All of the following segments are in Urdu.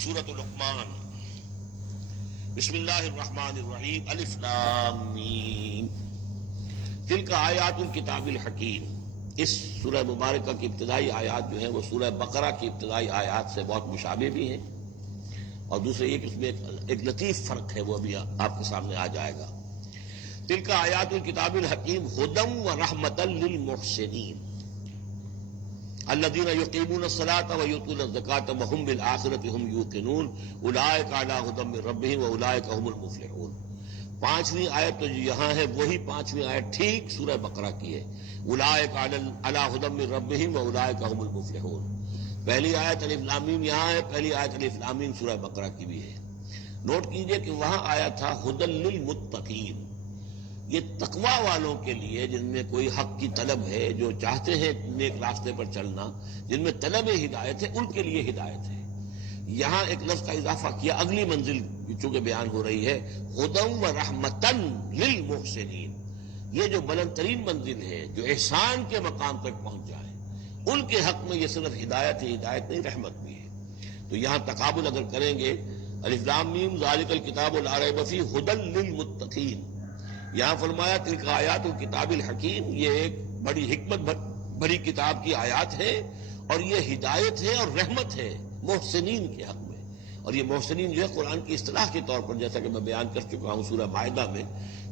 سورۃ لقمان۔ بسم اللہ الرحمن الرحیم۔ الف لام میم۔ تلک آیات الکتاب الحکیم۔ اس سورہ مبارکہ کی ابتدائی آیات جو ہیں وہ سورہ بقرہ کی ابتدائی آیات سے بہت مشابہ بھی ہیں، اور دوسرے یہ کہ اس میں ایک لطیف فرق ہے، وہ ابھی آپ کے سامنے آ جائے گا۔ تلک آیات الکتاب الحکیم ھدی ورحمۃ للمحسنین الذین یقیمون الصلاۃ ویؤتون الزکاۃ وہم بالآخرۃ ہم یوقنون اولئک علی ھدی من ربہم واولئک هم المفلحون۔ پانچویں آیت تو جو یہاں ہے وہی پانچویں آیت ٹھیک سورہ بقرہ کی ہے، اولئک علی ھدی من ربہم واولئک هم المفلحون۔ پہلی آیت الف لام میم یہاں ہے، پہلی آیت الف لام میم سورہ بقرہ کی بھی ہے۔ نوٹ کیجئے کہ وہاں آیا تھا ھدی للمتقین، یہ تقوی والوں کے لیے جن میں کوئی حق کی طلب ہے، جو چاہتے ہیں نیک راستے پر چلنا، جن میں طلب ہدایت ہے، ان کے لیے ہدایت ہے۔ یہاں ایک لفظ کا اضافہ کیا، اگلی منزل چونکہ بیان ہو رہی ہے، ھدی ورحمۃ للمحسنین، یہ جو بلند ترین منزل ہے، جو احسان کے مقام تک پہنچ جائے، ان کے حق میں یہ صرف ہدایت ہی ہدایت نہیں، رحمت بھی ہے۔ تو یہاں تقابل اگر کریں گے، الف لام میم ذالک الکتاب لا ریب فیہ ھدی للمتقین، یہاں فرمایا تلک آیات الکتاب الحکیم، یہ ایک بڑی حکمت بڑی کتاب کی آیات ہے، اور یہ ہدایت ہے اور رحمت ہے محسنین کے حق میں۔ اور یہ محسنین جو ہے قرآن کی اصطلاح کے طور پر، جیسا کہ میں بیان کر چکا ہوں سورہ مائدہ میں،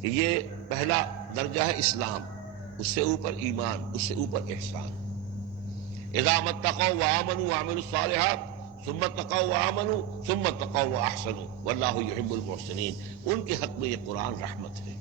کہ یہ پہلا درجہ ہے اسلام، اس سے اوپر ایمان، اس سے اوپر احسان۔ اذا ما اتقوا وآمنوا وعملوا الصالحات ثم اتقوا وآمنوا ثم اتقوا واحسنوا واللہ یحب المحسنین، ان کے حق میں یہ قرآن رحمت ہے۔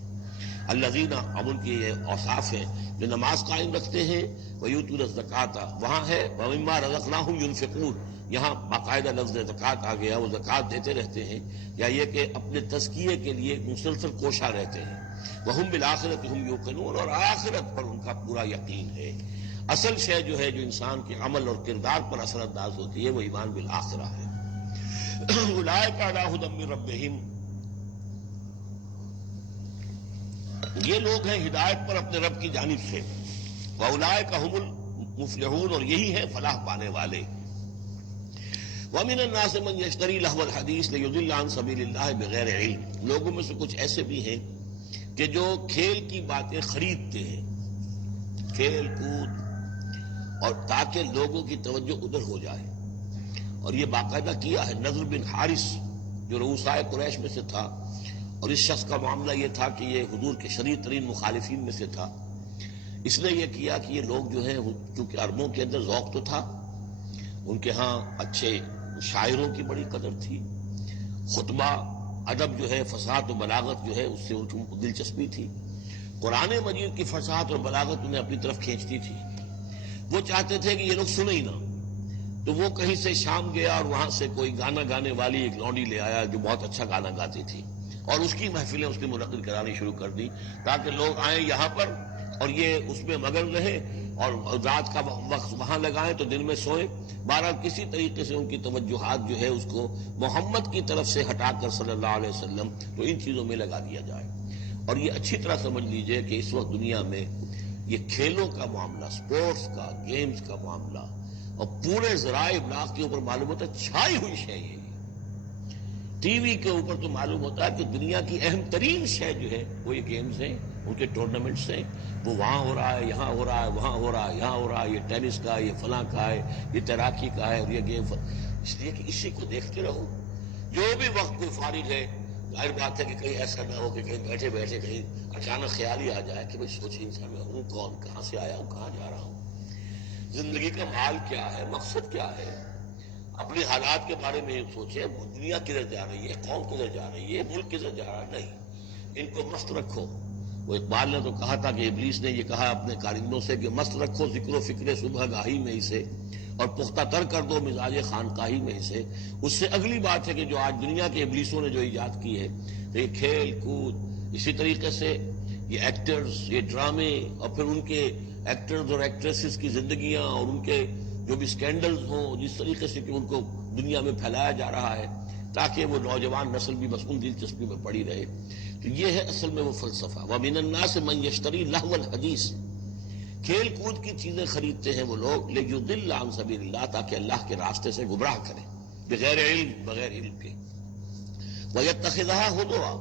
الذین، اب ان کی یہ اوصاف ہیں جو نماز قائم رکھتے ہیں، ویؤتون الزکاۃ، وہاں ہے ومما رزقناہم ینفقون، یہاں باقاعدہ لفظ زکوٰۃ آ گیا، وہ زکوٰۃ دیتے رہتے ہیں، یا یہ کہ اپنے تزکیے کے لیے مسلسل کوشاں رہتے ہیں۔ وہم بالآخرۃ ہم یوقنون، اور آخرت پر ان کا پورا یقین ہے۔ اصل شے جو ہے جو انسان کے عمل اور کردار پر اثر انداز ہوتی ہے، وہ ایمان بالآخرہ ہے۔ اولئک علی ھدی من ربہم، یہ لوگ ہیں ہدایت پر اپنے رب کی جانب سے، وَأُولَئِكَ هُمُ الْمُفْلِحُونَ، اور یہی ہے فلاح پانے والے۔ وَمِنَ النَّاسِ مَن يَشْتَرِي لَهْوَ الْحَدِيثِ لِيُضِلَّ عَن سَبِيلِ اللَّهِ بِغَيْرِ عِلْمٍ، لوگوں میں سے کچھ ایسے بھی ہیں کہ جو کھیل کی باتیں خریدتے ہیں، کھیل کود، اور تاکہ لوگوں کی توجہ ادھر ہو جائے۔ اور یہ باقاعدہ کیا ہے، نضر بن حارث جو رؤسائے قریش میں سے تھا، اور اس شخص کا معاملہ یہ تھا کہ یہ حضور کے شدید ترین مخالفین میں سے تھا، اس نے یہ کیا کہ یہ لوگ جو ہیں، چونکہ عربوں کے اندر ذوق تو تھا، ان کے ہاں اچھے شاعروں کی بڑی قدر تھی، خطبہ ادب جو ہے، فصاحت و بلاغت جو ہے اس سے ان کو دلچسپی تھی، قرآن مجید کی فصاحت اور بلاغت انہیں اپنی طرف کھینچتی تھی۔ وہ چاہتے تھے کہ یہ لوگ سنیں ہی نہ، تو وہ کہیں سے شام گیا اور وہاں سے کوئی گانا گانے والی ایک لونڈی لے آیا جو بہت اچھا گانا گاتی تھی، اور اس کی محفلیں اس نے منعقد کرانی شروع کر دی، تاکہ لوگ آئیں یہاں پر اور یہ اس میں مگن رہے، اور رات کا وقت وہاں لگائیں تو دن میں سوئیں۔ بہرحال کسی طریقے سے ان کی توجہات جو ہے اس کو محمد کی طرف سے ہٹا کر صلی اللہ علیہ وسلم تو ان چیزوں میں لگا دیا جائے۔ اور یہ اچھی طرح سمجھ لیجئے کہ اس وقت دنیا میں یہ کھیلوں کا معاملہ، سپورٹس کا، گیمز کا معاملہ، اور پورے ذرائع ابلاغ کے اوپر معلوم ہوتا ہے چھائی ہوئی شے ہے۔ ٹی وی کے اوپر تو معلوم ہوتا ہے کہ دنیا کی اہم ترین شے جو ہے وہ یہ گیمز ہیں، ان کے ٹورنامنٹس ہیں، وہ وہاں ہو رہا ہے، یہاں ہو رہا ہے، وہاں ہو رہا ہے، یہاں ہو رہا ہے، یہ ٹینس کا ہے، یہ فلاں کا ہے، یہ تیراکی کا ہے، اور یہ گیم، اس لیے کہ اسی کو دیکھتے رہو۔ جو بھی وقت کوئی فارغ ہے، ظاہر بات ہے کہ کہیں ایسا نہ ہو کہ کہیں بیٹھے بیٹھے کہیں اچانک خیال ہی آ جائے کہ بھائی سوچے انسان میں ہوں کون، کہاں سے آیا ہوں، کہاں جا رہا ہوں، زندگی کا مال کیا ہے، مقصد کیا ہے، اپنے حالات کے بارے میں سوچے، دنیا کدھر جا رہی ہے، قوم کدھر جا رہی ہے، ملک کدھر جا رہا ہے، نہیں، ان کو مست رکھو۔ وہ اقبال نے تو کہا تھا کہ ابلیس نے یہ کہا اپنے کارندوں سے کہ مست رکھو ذکر و فکر صبح گاہی میں اسے، اور پختہ تر کر دو مزاج خانقاہی میں اسے۔ اس سے اگلی بات ہے کہ جو آج دنیا کے ابلیسوں نے جو ایجاد کی ہے، تو یہ کھیل کود، اسی طریقے سے یہ ایکٹرز، یہ ڈرامے، اور پھر ان کے ایکٹرز اور ایکٹریسز کی زندگیاں، اور ان کے جو بھی سکینڈلز ہوں، جس طریقے سے کہ ان کو دنیا میں پھیلایا جا رہا ہے تاکہ وہ نوجوان نسل بھی بس ان دلچسپی میں پڑی رہے، تو یہ ہے اصل میں وہ فلسفہ۔ وَمِنَ النَّاسِ مَن يَشْتَرِي لَهْوَ الْحَدِيثِ، کھیل کود کی چیزیں خریدتے ہیں وہ لوگ، لِيُضِلَّ عَن سَبِيلِ اللَّهِ، تاکہ اللہ کے راستے سے گمراہ کریں۔ بغیر علم، بغیر علم کے. وَيَتَّخِذَهَا هُزُوًا،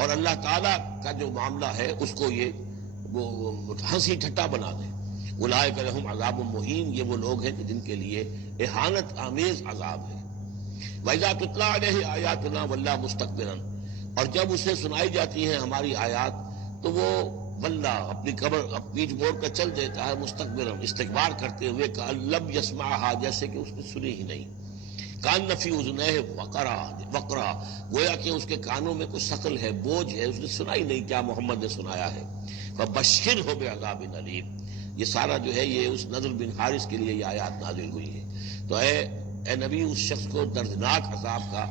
اور اللہ تعالیٰ کا جو معاملہ ہے اس کو یہ وہ ہنسی ٹھٹا بنا دے. اولئک لہم عذاب مہین، یہ وہ لوگ ہیں کہ جن کے لیے اہانت آمیز عذاب ہے. وَإِذَا تُتْلَىٰ عَلَيْهِ آيَاتُنَا وَلَّىٰ مُسْتَكْبِرًا، اور جب اسے سنائی جاتی ہیں ہماری آیات تو وہ ولّا اپنی قبر پیچھ موڑ کر چل دیتا ہے، مستکبرًا استکبار کرتے ہوئے، کأن لم يسمعها، جیسے کہ اس نے سنی ہی نہیں. کان فی اذنیہ وقرا، گویا کہ اس کے کانوں میں کوئی ثقل ہے، بوجھ ہے، اس نے سنا ہی نہیں کیا محمد نے سنایا ہے. فبشرہ بعذاب علیم، یہ سارا جو ہے یہ اس نضر بن حارث کے لیے یہ آیات نازل ہوئی ہے. تو اے نبی اس شخص کو دردناک عذاب کا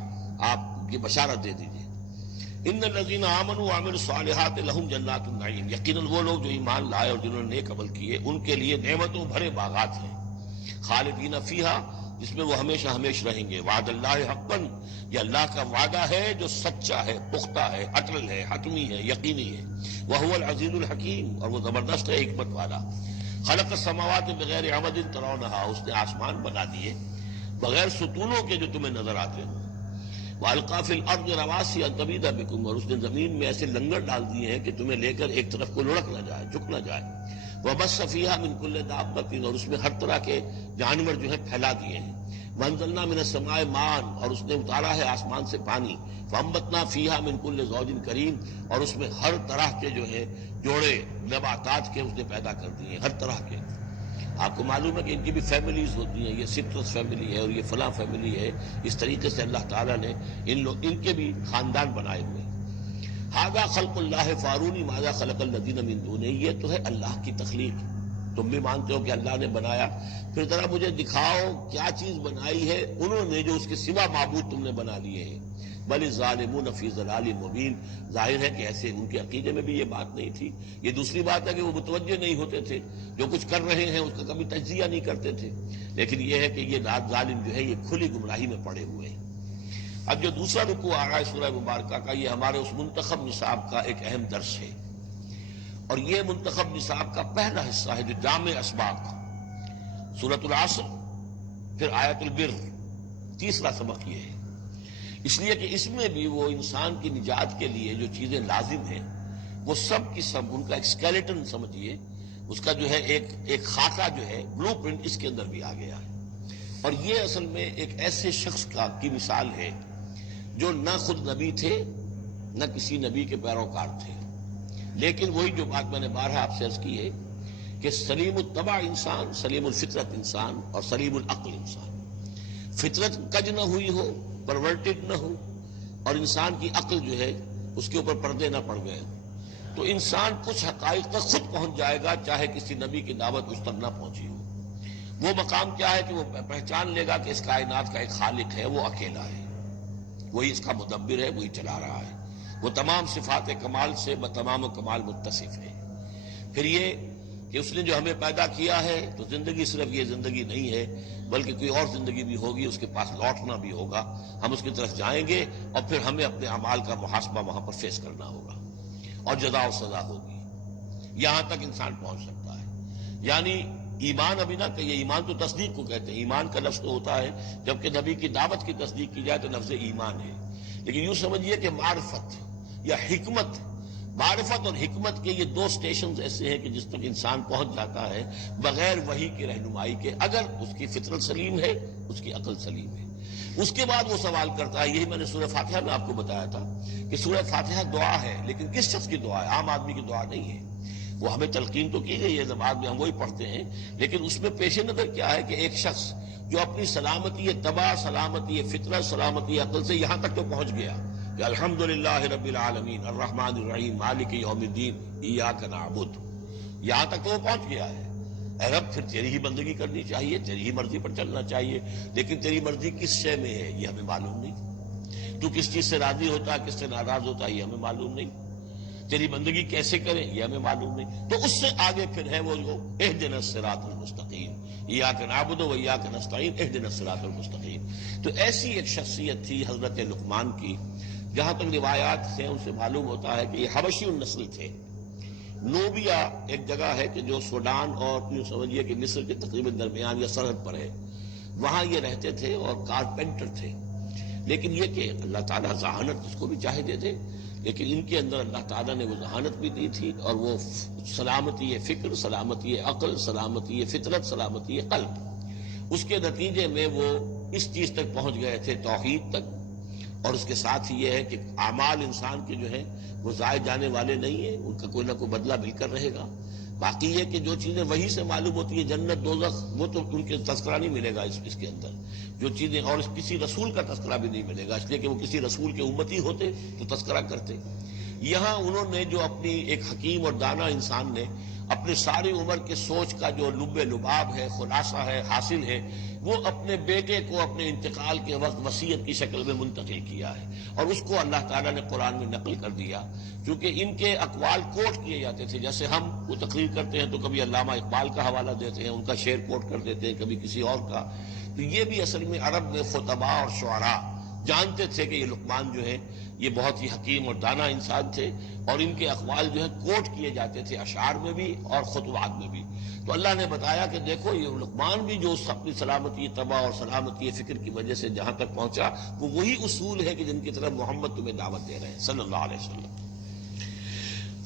آپ کی بشارت دے دیجیے. ان الذین آمنوا وعملوا الصالحات لہم جنات النعیم، یقیناً وہ لوگ جو ایمان لائے اور جنہوں نے نیک عمل کیے ان کے لیے نعمتوں بھرے باغات ہیں. خالدین فیہا، جس میں وہ ہمیشہ ہمیشہ رہیں گے. وعد اللہ حقا، یہ اللہ کا وعدہ ہے جو سچا ہے، پختہ ہے، اٹل ہے، حتمی ہے، یقینی ہے. وہو العزیز الحکیم، اور وہ زبردست ہے، حکمت والا. خلق السماوات بغیر عمد ترونہا، اس نے آسمان بنا دیے بغیر ستونوں کے جو تمہیں نظر آتے ہیں. وَأَلْقَىٰ فِي الْأَرْضِ رَوَاسِيَ أَن تَمِيدَ بِكُمْ، اور اس نے زمین میں ایسے لنگر ڈال دیے ہیں کہ تمہیں لے کر ایک طرف کو لڑک نہ جائے، جھک نہ جائے. وَبَثَّ فِيهَا مِن كُلِّ دَابَّةٍ، اور اس میں ہر طرح کے جانور جو ہے پھیلا دیے ہیں. وَأَنزَلْنَا مِنَ السَّمَاءِ مَاءً، اور اس نے اتارا ہے آسمان سے پانی. فَأَنبَتْنَا فِيهَا مِن كُلِّ زَوْجٍ كَرِيمٍ، اور اس میں ہر طرح کے جو ہے جوڑے نباتات کے اس نے پیدا کر دیے، ہر طرح کے. آپ کو معلوم ہے کہ ان کی بھی فیملیز ہوتی ہیں، یہ سٹرس فیملی ہے اور یہ فلاں فیملی ہے. اس طریقے سے اللہ تعالیٰ نے ان کے بھی خاندان بنائے ہوئے. ھذا خلق اللہ فارونی ماذا خلق الذین من دونہ، یہ تو ہے اللہ کی تخلیق. تم بھی مانتے ہو کہ اللہ نے بنایا، پھر ذرا مجھے دکھاؤ کیا چیز بنائی ہے انہوں نے جو اس کے سوا معبود تم نے بنا لیے ہیں. بل الظالمون فی ضلال مبین، ظاہر ہے کہ ایسے ان کے عقیدے میں بھی یہ بات نہیں تھی. یہ دوسری بات ہے کہ وہ متوجہ نہیں ہوتے تھے، جو کچھ کر رہے ہیں اس کا کبھی تجزیہ نہیں کرتے تھے. لیکن یہ ہے کہ یہ ظالم جو ہے یہ کھلی گمراہی میں پڑے ہوئے ہیں. اب جو دوسرا رکوع آ رہا ہے سورہ مبارکہ کا، یہ ہمارے اس منتخب نصاب کا ایک اہم درس ہے. اور یہ منتخب نصاب کا پہلا حصہ ہے جو جامع اسباق، سورۃ العصر، پھر آیت البر، تیسرا سبق یہ ہے. اس لیے کہ اس میں بھی وہ انسان کی نجات کے لیے جو چیزیں لازم ہیں وہ سب کی سب ان کا ایک اسکیلیٹن سمجھیے، اس کا جو ہے ایک خاکہ جو ہے، بلو پرنٹ اس کے اندر بھی آ گیا ہے. اور یہ اصل میں ایک ایسے شخص کی مثال ہے جو نہ خود نبی تھے نہ کسی نبی کے پیروکار تھے، لیکن وہی جو بات میں نے بارہا آپ سے عرض کی ہے کہ سلیم الطبع انسان، سلیم الفطرت انسان اور سلیم العقل انسان. فطرت کج نہ ہوئی ہو، پرورٹڈ نہ ہو، اور انسان کی عقل جو ہے اس کے اوپر پردے نہ پڑ گئے، تو انسان کچھ حقائق تک خود پہنچ جائے گا چاہے کسی نبی کی دعوت اس تک نہ پہنچی ہو. وہ مقام کیا ہے کہ وہ پہچان لے گا کہ اس کائنات کا ایک خالق ہے، وہ اکیلا ہے، وہی اس کا مدبر ہے، وہی چلا رہا ہے، وہ تمام صفات کمال سے بتمام و کمال متصف ہے. پھر یہ کہ اس نے جو ہمیں پیدا کیا ہے تو زندگی صرف یہ زندگی نہیں ہے بلکہ کوئی اور زندگی بھی ہوگی، اس کے پاس لوٹنا بھی ہوگا، ہم اس کی طرف جائیں گے اور پھر ہمیں اپنے اعمال کا محاسبہ وہاں پر فیس کرنا ہوگا اور جزا و سزا ہوگی. یہاں تک انسان پہنچ سکتا ہے. یعنی ایمان ابھی نہ کہیے، ایمان تو تصدیق کو کہتے ہیں. ایمان کا لفظ تو ہوتا ہے جبکہ نبی کی دعوت کی تصدیق کی جائے تو لفظ ایمان ہے. لیکن یوں سمجھیے کہ معرفت یا حکمت، معرفت اور حکمت کے یہ دو سٹیشنز ایسے ہیں کہ جس تک انسان پہنچ جاتا ہے بغیر وحی کی رہنمائی کے، اگر اس کی فطرت سلیم ہے، اس کی عقل سلیم ہے. اس کے بعد وہ سوال کرتا ہے، یہی میں نے سورہ فاتحہ میں آپ کو بتایا تھا کہ سورہ فاتحہ دعا ہے، لیکن کس شخص کی دعا ہے؟ عام آدمی کی دعا نہیں ہے. وہ ہمیں تلقین تو کی گئی ہے، زبان میں ہم وہی پڑھتے ہیں، لیکن اس میں پیش نظر کیا ہے کہ ایک شخص جو اپنی سلامتی طبع، سلامتی فطرت، سلامتی عقل سے یہاں تک تو پہنچ گیا کہ الحمدللہ رب العالمین الرحمن الرحیم مالک یوم الدین ایاک نعبد، یہاں تک تو وہ پہنچ گیا ہے. اے رب پھر تیری ہی بندگی کرنی چاہیے، تیری ہی مرضی پر چلنا چاہیے، لیکن تیری مرضی کس شے میں ہے یہ ہمیں معلوم نہیں. تو کس چیز سے راضی ہوتا ہے، کس سے ناراض ہوتا ہے یہ ہمیں معلوم نہیں. تیری بندگی کیسے کریں یہ ہمیں معلوم نہیں. تو اس سے آگے پھر ہے وہ جو اہدنا الصراط المستقیم، ایاک نعبد و ایاک نستعین اہدنا الصراط المستقیم. تو ایسی ایک شخصیت تھی حضرت لقمان کی، جہاں تک روایات سے ان سے معلوم ہوتا ہے کہ یہ حبشی النسل تھے. نوبیا ایک جگہ ہے کہ جو سوڈان اور یوں سمجھیے کہ مصر کے تقریباً درمیان یا سرحد پر ہے. وہاں یہ رہتے تھے اور کارپینٹر تھے. لیکن یہ کہ اللہ تعالیٰ ذہانت اس کو بھی چاہے دے دے، لیکن ان کے اندر اللہ تعالیٰ نے وہ ذہانت بھی دی تھی، اور وہ سلامتی فکر، سلامتی عقل، سلامتی فطرت، سلامتی قلب، اس کے نتیجے میں وہ اس چیز تک پہنچ گئے تھے، توحید تک. اور اس کے ساتھ ہی یہ ہے کہ اعمال انسان کے جو ہیں وہ ضائع جانے والے نہیں ہیں، ان کا کوئی نہ کوئی بدلہ مل کر رہے گا. باقی یہ کہ جو چیزیں وہی سے معلوم ہوتی ہیں، جنت دوزخ، وہ تو ان کے تذکرہ نہیں ملے گا اس کے اندر. جو چیزیں، اور کسی رسول کا تذکرہ بھی نہیں ملے گا، اس لیے کہ وہ کسی رسول کے امتی ہوتے تو تذکرہ کرتے. یہاں انہوں نے جو اپنی ایک حکیم اور دانا انسان نے اپنے ساری عمر کے سوچ کا جو لب لباب ہے، خلاصہ ہے، حاصل ہے، وہ اپنے بیٹے کو اپنے انتقال کے وقت وصیت کی شکل میں منتقل کیا ہے، اور اس کو اللہ تعالیٰ نے قرآن میں نقل کر دیا. کیونکہ ان کے اقوال کوٹ کیے جاتے تھے، جیسے ہم وہ تقریر کرتے ہیں تو کبھی علامہ اقبال کا حوالہ دیتے ہیں، ان کا شعر کوٹ کر دیتے ہیں، کبھی کسی اور کا. تو یہ بھی اصل میں عرب میں خطباء اور شعراء جانتے تھے کہ یہ لقمان جو ہے یہ بہت ہی حکیم اور دانا انسان تھے، اور ان کے اقوال جو ہے کوٹ کیے جاتے تھے اشعار میں بھی اور خطبات میں بھی. تو اللہ نے بتایا کہ دیکھو یہ لقمان بھی جو اپنی سلامتی طبع اور سلامتی فکر کی وجہ سے جہاں تک پہنچا، وہ وہی اصول ہے کہ جن کی طرف محمد تمہیں دعوت دے رہے ہیں صلی اللہ علیہ وسلم.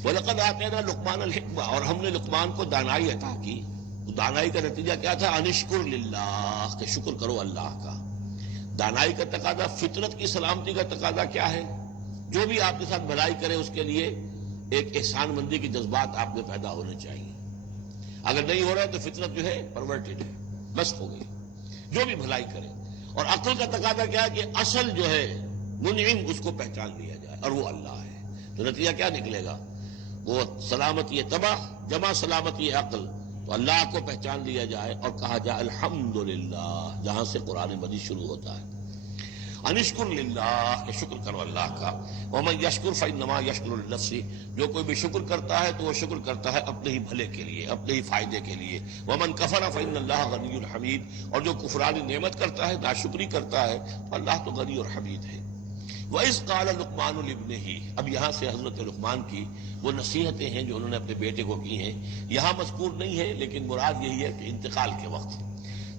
وَلَقَدْ آتَيْنَا لُقْمَانَ الْحِكْمَةَ، اور ہم نے لقمان کو دانائی عطا کی. دانائی کا نتیجہ کیا تھا؟ انشکر للہ، کہ شکر کرو اللہ کا. دانائی کا تقاضا، فطرت کی سلامتی کا تقاضا کیا ہے؟ جو بھی آپ کے ساتھ بھلائی کرے اس کے لیے ایک احسان مندی کے جذبات آپ میں پیدا ہونے چاہیے. اگر نہیں ہو رہا ہے تو فطرت جو ہے پرورٹڈ ہے، بس ہو گئی. جو بھی بھلائی کرے. اور عقل کا تقاضا کیا ہے کہ اصل جو ہے منعم، اس کو پہچان لیا جائے، اور وہ اللہ ہے. تو نتیجہ کیا نکلے گا؟ وہ سلامتی طبع جمع سلامتی عقل. تو اللہ کو پہچان لیا جائے اور کہا جائے الحمدللہ، جہاں سے قرآن مجید شروع ہوتا ہے. انشکر للہ، کہ شکر کرو اللہ کا. ومن یشکر فانما یشکر لنفسہ، جو کوئی بھی شکر کرتا ہے تو وہ شکر کرتا ہے اپنے ہی بھلے کے لیے، اپنے ہی فائدے کے لیے. ومن کفر فان اللہ غنی حمید، اور جو کفران نعمت کرتا ہے، ناشکری کرتا ہے، تو اللہ تو غنی اور حمید ہے. وَإِذْ قَالَ لُقْمَانُ لِابْنِهِ، اب یہاں سے حضرت لقمان کی وہ نصیحتیں ہیں جو انہوں نے اپنے بیٹے کو کی ہیں، یہاں مذکور نہیں ہے، لیکن مراد یہی ہے کہ انتقال کے وقت.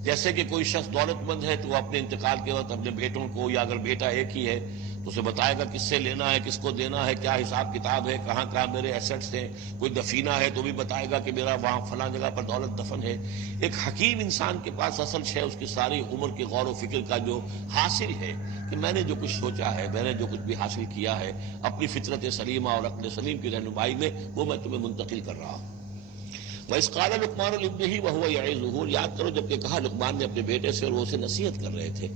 جیسے کہ کوئی شخص دولت مند ہے تو وہ اپنے انتقال کے وقت اپنے بیٹوں کو، یا اگر بیٹا ایک ہی ہے تو اسے بتائے گا کس سے لینا ہے، کس کو دینا ہے، کیا حساب کتاب ہے، کہاں کہاں میرے ایسٹس ہیں. کوئی دفینہ ہے تو بھی بتائے گا کہ میرا وہاں فلاں جگہ پر دولت دفن ہے. ایک حکیم انسان کے پاس اصل شے اس کی ساری عمر کی غور و فکر کا جو حاصل ہے کہ میں نے جو کچھ سوچا ہے، میں نے جو کچھ بھی حاصل کیا ہے اپنی فطرت سلیمہ اور عقل سلیم کی رہنمائی میں، وہ میں تمہیں منتقل کر رہا ہوں. وَإِذْ قَالَ لُقْمَانُ لِابْنِهِ وَهُوَ يَعِظُهُ، یاد کرو جب کہ کہا لقمان نے اپنے بیٹے سے اور وہ اسے نصیحت کر رہے تھے.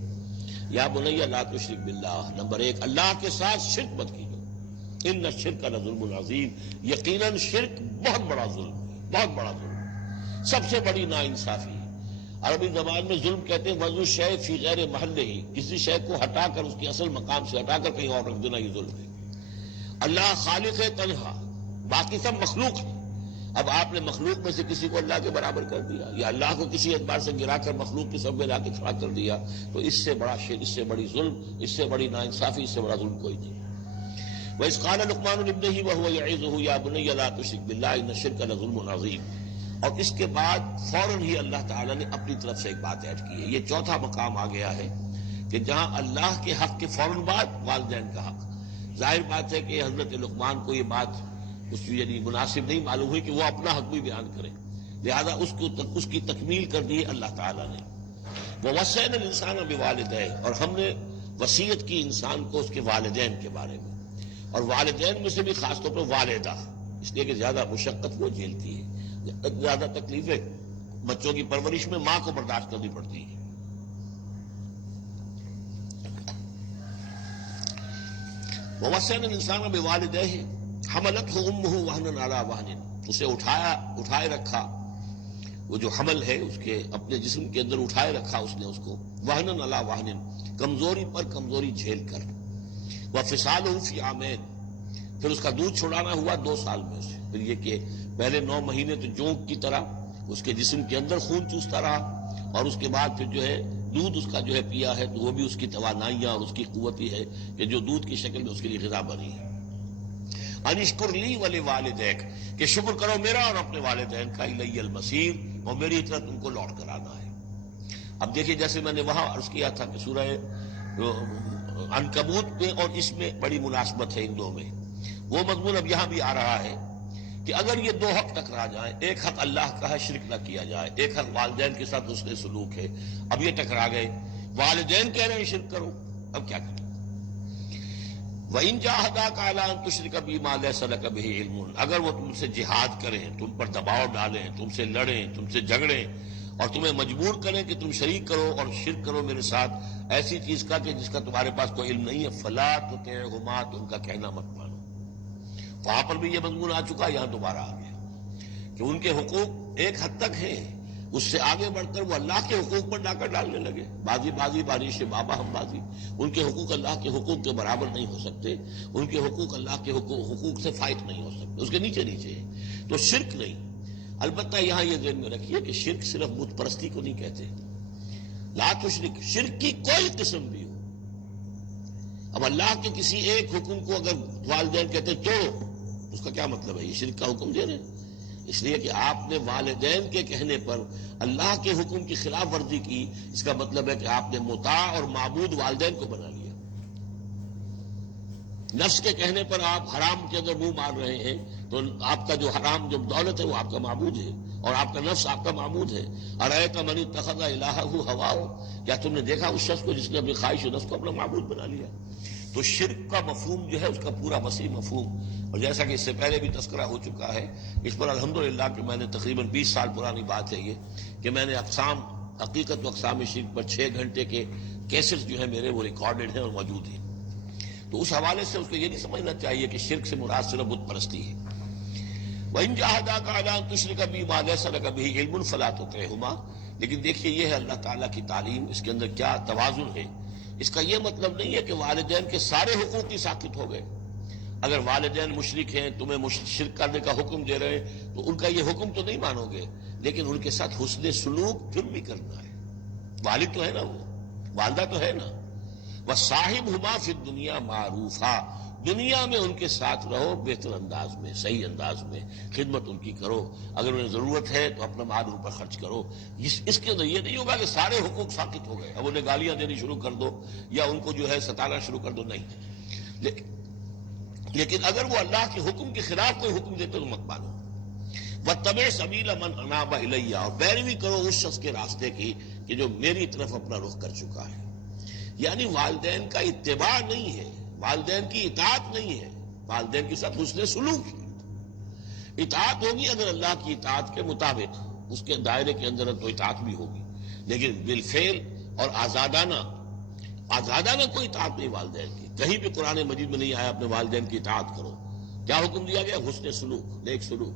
یا بنی لا تشرک باللہ، نمبر 1 اللہ کے ساتھ شرک مت کیجو. ان الشرک لظلم عظیم، یقیناً شرک بہت بڑا ظلم ہے، بہت بڑا ظلم، سب سے بڑی ناانصافی. عربی زبان میں ظلم کہتے ہیں وضع الشیء فی غیر محلہ، کسی شے کو ہٹا کر اس کے اصل مقام سے ہٹا کر کہیں اور رکھ دینا، یہ ظلم ہے. اللہ خالق ہے تنہا، باقی سب مخلوق ہے. اب آپ نے مخلوق میں سے کسی کو اللہ کے برابر کر دیا، یا اللہ کو کسی اعتبار سے گرا کر مخلوق کی سب میں لا کے کھڑا کر دیا، تو اس سے بڑا شرک، اس سے بڑی ظلم، اس سے بڑی ناانصافی، اس سے بڑا ظلم کوئی نہیں. وَإِذْ قَالَ لُقْمَانُ لِابْنِهِ وَهُوَ يَعِظُهُ يَا بُنَيَّ لَا تُشْرِكْ بِاللَّهِ إِنَّ الشِّرْكَ لَظُلْمٌ عَظِيمٌ. اور اس کے بعد فوراً ہی اللہ تعالیٰ نے اپنی طرف سے ایک بات ایڈ کی ہے. یہ چوتھا مقام آ گیا ہے کہ جہاں اللہ کے حق کے فوراً بعد والدین کا حق. ظاہر بات ہے کہ حضرت لقمان کو یہ بات اس یعنی مناسب نہیں معلوم ہوئی کہ وہ اپنا حق بھی بیان کرے، لہذا اس کی تکمیل کر دی اللہ تعالیٰ نے. وَوَصَّيْنَا الْإِنسَانَ بِوَالِدَيْهِ، اور ہم نے وصیت کی انسان کو اس کے والدین کے بارے میں، اور والدین میں سے بھی خاص طور پر والدہ، اس لیے کہ زیادہ مشقت وہ جھیلتی ہے، زیادہ تکلیفیں بچوں کی پرورش میں ماں کو برداشت کرنی پڑتی ہے. وَوَصَّيْنَا الْإِنسَانَ بِوَالِدَيْهِ حملتہ امہ وہنا علی وہن، اسے اٹھائے رکھا، وہ جو حمل ہے اس کے اپنے جسم کے اندر اٹھائے رکھا اس نے اس کو، وہنا علی وہن، کمزوری پر کمزوری جھیل کر. وفصالہ فی عامین، پھر اس کا دودھ چھڑانا ہوا 2 سال میں سے. پھر یہ کہ پہلے 9 مہینے تو جونک کی طرح اس کے جسم کے اندر خون چوستا رہا، اور اس کے بعد پھر جو ہے دودھ اس کا جو ہے پیا ہے، تو وہ بھی اس کی توانائیاں اور اس کی قوت ہی ہے کہ جو دودھ کی شکل میں اس کے لیے غذا بنی ہے. انشکر لی ولوالدیک، کہ شکر کرو میرا اور اپنے والدین کا، الی المصیر، اور میری طرف تم کو لوٹ کر آنا ہے. اب دیکھیے جیسے میں نے وہاں عرض کیا تھا کہ سورہ عنکبوت میں اور اس میں بڑی مناسبت ہے ان دو میں، وہ مضمون اب یہاں بھی آ رہا ہے کہ اگر یہ دو حق ٹکرا جائیں، ایک حق اللہ کا ہے شرک نہ کیا جائے، ایک حق والدین کے ساتھ حسن سلوک ہے، اب یہ ٹکرا گئے، والدین کہہ رہے ہیں شرک کرو، اب کیا کریں؟ وَإِن جَاهَدَاكَ عَلَىٰ أَن تُشْرِكَ بِي مَا لَيْسَ لَكَ بِهِ عِلْمٌ، اگر وہ تم سے جہاد کریں، تم پر دباؤ ڈالیں، تم سے لڑیں، تم سے جھگڑیں اور تمہیں مجبور کریں کہ تم شریک کرو اور شرک کرو میرے ساتھ ایسی چیز کا کہ جس کا تمہارے پاس کوئی علم نہیں ہے، فَلَا تُطِعْهُمَا، تو ان کا کہنا مت مانو۔ وہاں پر بھی یہ مضمون آ چکا، یہاں دوبارہ آ گیا کہ ان کے حقوق ایک حد تک ہیں، اس سے آگے بڑھ کر وہ اللہ کے حقوق پر ڈاکہ ڈالنے لگے، بازی بازی بارش بابا ہم بازی، ان کے حقوق اللہ کے حقوق کے برابر نہیں ہو سکتے، ان کے حقوق اللہ کے حقوق سے فائٹ نہیں ہو سکتے، اس کے نیچے نیچے ہے، تو شرک نہیں۔ البتہ یہاں یہ ذہن میں رکھیے کہ شرک صرف بت پرستی کو نہیں کہتے، لا تشرک، شرک کی کوئی قسم بھی ہو۔ اب اللہ کے کسی ایک حکم کو اگر والدین کہتے توڑو، اس کا کیا مطلب ہے؟ یہ شرک کا حکم دے رہے ہیں، اس لیے کہ آپ نے والدین کے کہنے پر اللہ کے حکم کی خلاف ورزی کی، اس کا مطلب ہے کہ آپ نے مطاع اور معبود والدین کو بنا لیا۔ نفس کے کہنے پر آپ حرام کے اندر منہ مار رہے ہیں تو آپ کا جو حرام جو دولت ہے وہ آپ کا معبود ہے اور آپ کا نفس آپ کا معبود ہے۔ ارأیت من اتخذ الہہ ہواہ، کیا تم نے دیکھا اس شخص کو جس نے اپنی خواہش و نفس کو اپنا معبود بنا لیا؟ تو شرک کا مفہوم جو ہے اس کا پورا وسیع مفہوم، اور جیسا کہ اس سے پہلے بھی تذکرہ ہو چکا ہے، اس پر الحمدللہ کہ میں نے تقریباً 20 سال پرانی بات ہے یہ کہ میں نے اقسام حقیقت و اقسام شرک پر 6 گھنٹے کے کیسٹس جو ہیں میرے وہ ریکارڈڈ ہیں اور موجود ہیں۔ تو اس حوالے سے اس کو یہ نہیں سمجھنا چاہیے کہ شرک سے مراد صرف بت پرستی ہے۔ وَإِن جَاهَدَاكَ عَلَىٰ أَن تُشْرِكَ بِي مَا لَيْسَ لَكَ بِهِ عِلْمٌ فَلَا تُطِعْهُمَا، لیکن دیکھیے یہ ہے اللہ تعالیٰ کی تعلیم، اس کے اندر کیا توازن ہے۔ اس کا یہ مطلب نہیں ہے کہ والدین کے سارے حقوق ہی ساقط ہو گئے۔ اگر والدین مشرک ہیں، تمہیں شرک کرنے کا حکم دے رہے ہیں تو ان کا یہ حکم تو نہیں مانو گے، لیکن ان کے ساتھ حسن سلوک پھر بھی کرنا ہے۔ والد تو ہے نا، وہ والدہ تو ہے نا۔ وَصَاحِبْهُمَا فِي الدُّنْيَا مَعْرُوفًا، دنیا میں ان کے ساتھ رہو بہتر انداز میں، صحیح انداز میں، خدمت ان کی کرو، اگر انہیں ضرورت ہے تو اپنا مال ان پر خرچ کرو۔ اس کے اندر یہ نہیں ہوگا کہ سارے حقوق ساقط ہو گئے، اب انہیں گالیاں دینی شروع کر دو یا ان کو جو ہے ستانا شروع کر دو، نہیں۔ لیکن اگر وہ اللہ کے حکم کے خلاف کوئی حکم دیتے تو مت مانو۔ وَاتَّبِعْ سَبِيلَ مَنْ أَنَابَ إِلَيَّ، اور پیروی کرو اس شخص کے راستے کی کہ جو میری طرف اپنا رخ کر چکا ہے۔ یعنی والدین کا اتباع نہیں ہے، والدین کی اطاعت نہیں ہے، والدین کے ساتھ حسن سلوک ہے۔ اطاعت ہوگی اگر اللہ کی اطاعت کے مطابق، اس کے دائرے کے اندر تو اطاعت بھی ہوگی، لیکن بالفعل اور آزادانہ کوئی اطاعت نہیں والدین کی۔ کہیں بھی قرآن مجید میں نہیں آیا اپنے والدین کی اطاعت کرو۔ کیا حکم دیا گیا؟ حسن سلوک، نیک سلوک،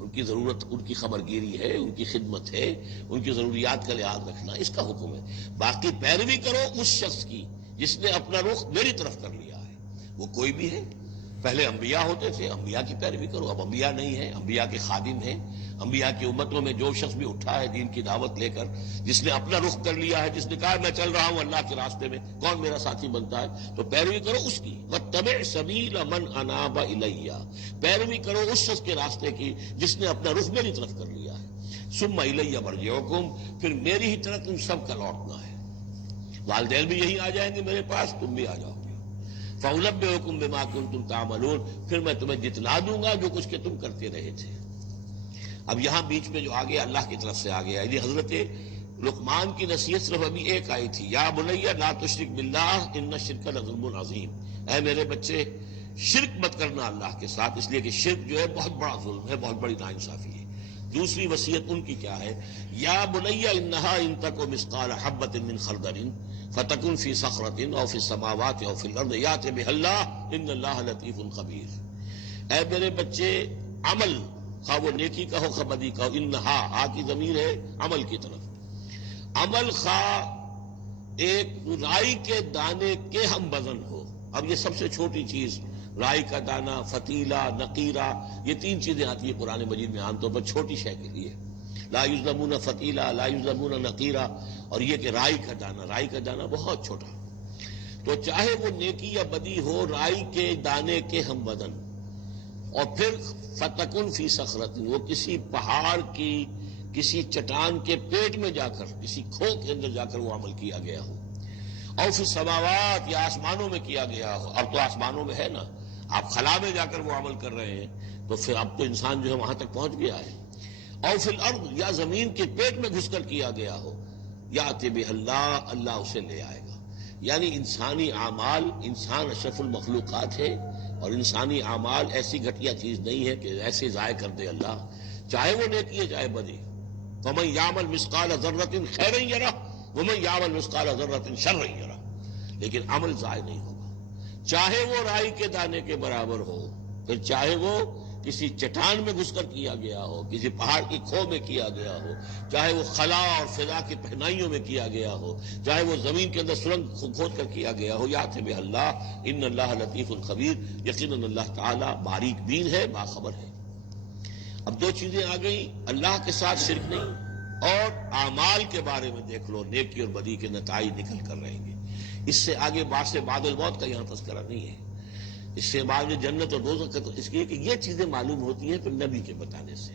ان کی ضرورت، ان کی خبر گیری ہے، ان کی خدمت ہے، ان کی ضروریات کا لحاظ رکھنا، اس کا حکم ہے۔ باقی پیروی کرو اس شخص کی جس نے اپنا رخ میری طرف کر لیا ہے، وہ کوئی بھی ہے۔ پہلے انبیاء ہوتے تھے، انبیاء کی پیروی کرو، اب انبیاء نہیں ہیں، انبیاء کے خادم ہیں۔ انبیاء کی امتوں میں جو شخص بھی اٹھا ہے دین کی دعوت لے کر، جس نے اپنا رخ کر لیا ہے، جس نے کہا میں چل رہا ہوں اللہ کے راستے میں، کون میرا ساتھی بنتا ہے؟ تو پیروی کرو اس کی۔ وَاتَّبِعْ سَبِيلَ مَنْ أَنَابَ إِلَيَّ، پیروی کرو اس شخص کے راستے کی جس نے اپنا رخ میری طرف کر لیا ہے۔ ثُمَّ إِلَيَّ مَرْجِعُكُمْ، پھر میری ہی طرف تم سب کا لوٹنا ہے۔ والدین بھی یہی آ جائیں گے میرے پاس، تم بھی آ جاؤ گے۔ فَأُنَبِّئُكُم بِمَا كُنتُمْ تَعْمَلُونَ، پھر میں تمہیں جتلا دوں گا جو کچھ کہ تم کرتے رہے تھے۔ اب یہاں بیچ میں جو آ گیا اللہ کی طرف سے آ گیا، یعنی حضرت لقمان کی نصیحت صرف ابھی ایک آئی تھی، یا بنی لا تشرک باللہ ان الشرک لظلم عظیم، اے میرے بچے شرک مت کرنا اللہ کے ساتھ، اس لیے کہ شرک جو ہے بہت بڑا ظلم ہے، بہت بڑی ناانصافی ہے۔ دوسری وصیت ان کی کیا ہے؟ یا بنی انہا ان تک مثقال حبۃ من خردل فتکن فی صخرۃ او فی السماوات او فی الارض یات بہ اللہ ان اللہ لطیف خبیر، اے میرے بچے عمل، خواہ وہ نیکی کا ہو خواہ بدی کا ہو، انہا آ کی ضمیر ہے عمل کی طرف، عمل خواہ ایک رائی کے دانے کے ہم وزن ہو۔ اب یہ سب سے چھوٹی چیز، رائی کا دانہ، فتیلہ، نقیرہ، یہ 3 چیزیں آتی ہیں قرآن مجید میں عام طور پر چھوٹی شے کے لیے، لا یظلمون فتیلہ، لا یظلمون نقیرہ، اور یہ کہ رائی کا دانہ بہت چھوٹا، تو چاہے وہ نیکی یا بدی ہو رائی کے دانے کے ہم وزن، اور پھر فتکن فی صخرۃ، وہ کسی پہاڑ کی کسی چٹان کے پیٹ میں جا کر، کسی کھو کے اندر جا کر وہ عمل کیا گیا ہو، اور پھر سماوات یا آسمانوں میں کیا گیا ہو. اب تو آسمانوں میں ہے نا، آپ خلا میں جا کر وہ عمل کر رہے ہیں، تو پھر اب تو انسان جو ہے وہاں تک پہنچ گیا ہے. اور پھر الارض، یا زمین کے پیٹ میں گھس کر کیا گیا ہو، یاتی بہ اللہ، اللہ اسے لے آئے گا. یعنی انسانی اعمال، انسان اشرف المخلوقات ہے، اور انسانی اعمال ایسی گھٹیا چیز نہیں ہے کہ ایسے ضائع کر دے اللہ، چاہے وہ نیکی ہے چاہے بدی. فمن یعمل مثقال ذرۃ خیرا یرہ ومن یعمل مثقال ذرۃ شرا یرہ. لیکن عمل ضائع نہیں ہوگا، چاہے وہ رائی کے دانے کے برابر ہو، پھر چاہے وہ کسی چٹان میں گھس کر کیا گیا ہو، کسی پہاڑ کی کھو میں کیا گیا ہو، چاہے وہ خلا اور فضا کی پہنائیوں میں کیا گیا ہو، چاہے وہ زمین کے اندر سرنگ کھود کر کیا گیا ہو. یات بہ اللہ ان اللہ لطیف خبیر، یقیناً اللہ تعالیٰ باریک بین ہے، باخبر ہے. اب دو چیزیں آ گئیں، اللہ کے ساتھ شرک نہیں، اور اعمال کے بارے میں دیکھ لو، نیکی اور بدی کے نتائج نکل کر رہیں گے. اس سے آگے باس بعد الموت کا یہاں تذکرہ نہیں ہے. اس سے بعد جنت اور دوزخ کا تو اس لیے کہ یہ چیزیں معلوم ہوتی ہیں پھر نبی کے بتانے سے.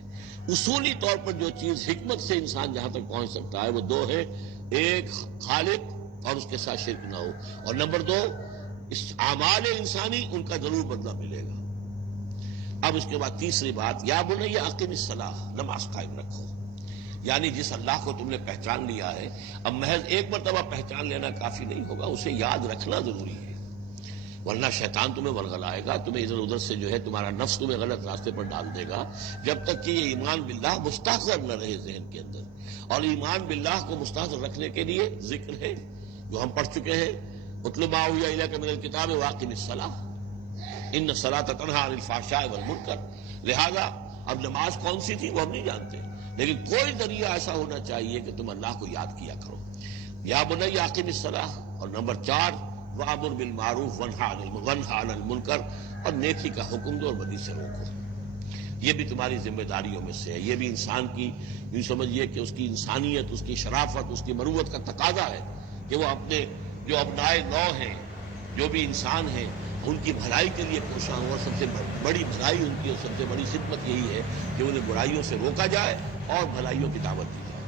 اصولی طور پر جو چیز حکمت سے انسان جہاں تک پہنچ سکتا ہے وہ دو ہے: ایک خالق اور اس کے ساتھ شرک نہ ہو، اور نمبر دو اس اعمال انسانی ان کا ضرور بدلہ ملے گا. اب اس کے بعد تیسری بات، یا بنی اقم الصلاۃ، نماز قائم رکھو. یعنی جس اللہ کو تم نے پہچان لیا ہے، اب محض ایک مرتبہ پہچان لینا کافی نہیں ہوگا، اسے یاد رکھنا ضروری ہے، ورنہ شیطان تمہیں ورغلائے گا، تمہیں ادھر ادھر سے جو ہے تمہارا نفس تمہیں غلط راستے پر ڈال دے گا، جب تک کہ یہ ایمان باللہ مستحضر نہ رہے ذہن کے اندر. اور ایمان باللہ کو مستحضر رکھنے کے لیے ذکر ہے جو ہم پڑھ چکے ہیں: اتل ما اوحی الیک من الکتاب واقم الصلاۃ ان الصلاۃ تنہی عن الفحشاء والمنکر. لہذا اب نماز کون سی تھی وہ ہم نہیں جانتے، لیکن کوئی ذریعہ ایسا ہونا چاہیے کہ تم اللہ کو یاد کیا کرو. یا بنی اقم الصلاۃ. اور نمبر 4، وامر بالمعروف وانہی عن المنکر، اور نیکی کا حکم دو اور بدی سے روکو. یہ بھی تمہاری ذمہ داریوں میں سے ہے. یہ بھی انسان کی، یوں سمجھیے کہ اس کی انسانیت، اس کی شرافت، اس کی مروت کا تقاضا ہے کہ وہ اپنے جو ابنائے نو ہیں، جو بھی انسان ہیں، ان کی بھلائی کے لیے کوشاں ہو. اور سب سے بڑی بھلائی ان کی اور سب سے بڑی خدمت یہی ہے کہ انہیں برائیوں سے روکا جائے اور بھلائیوں کی دعوت دی جائے.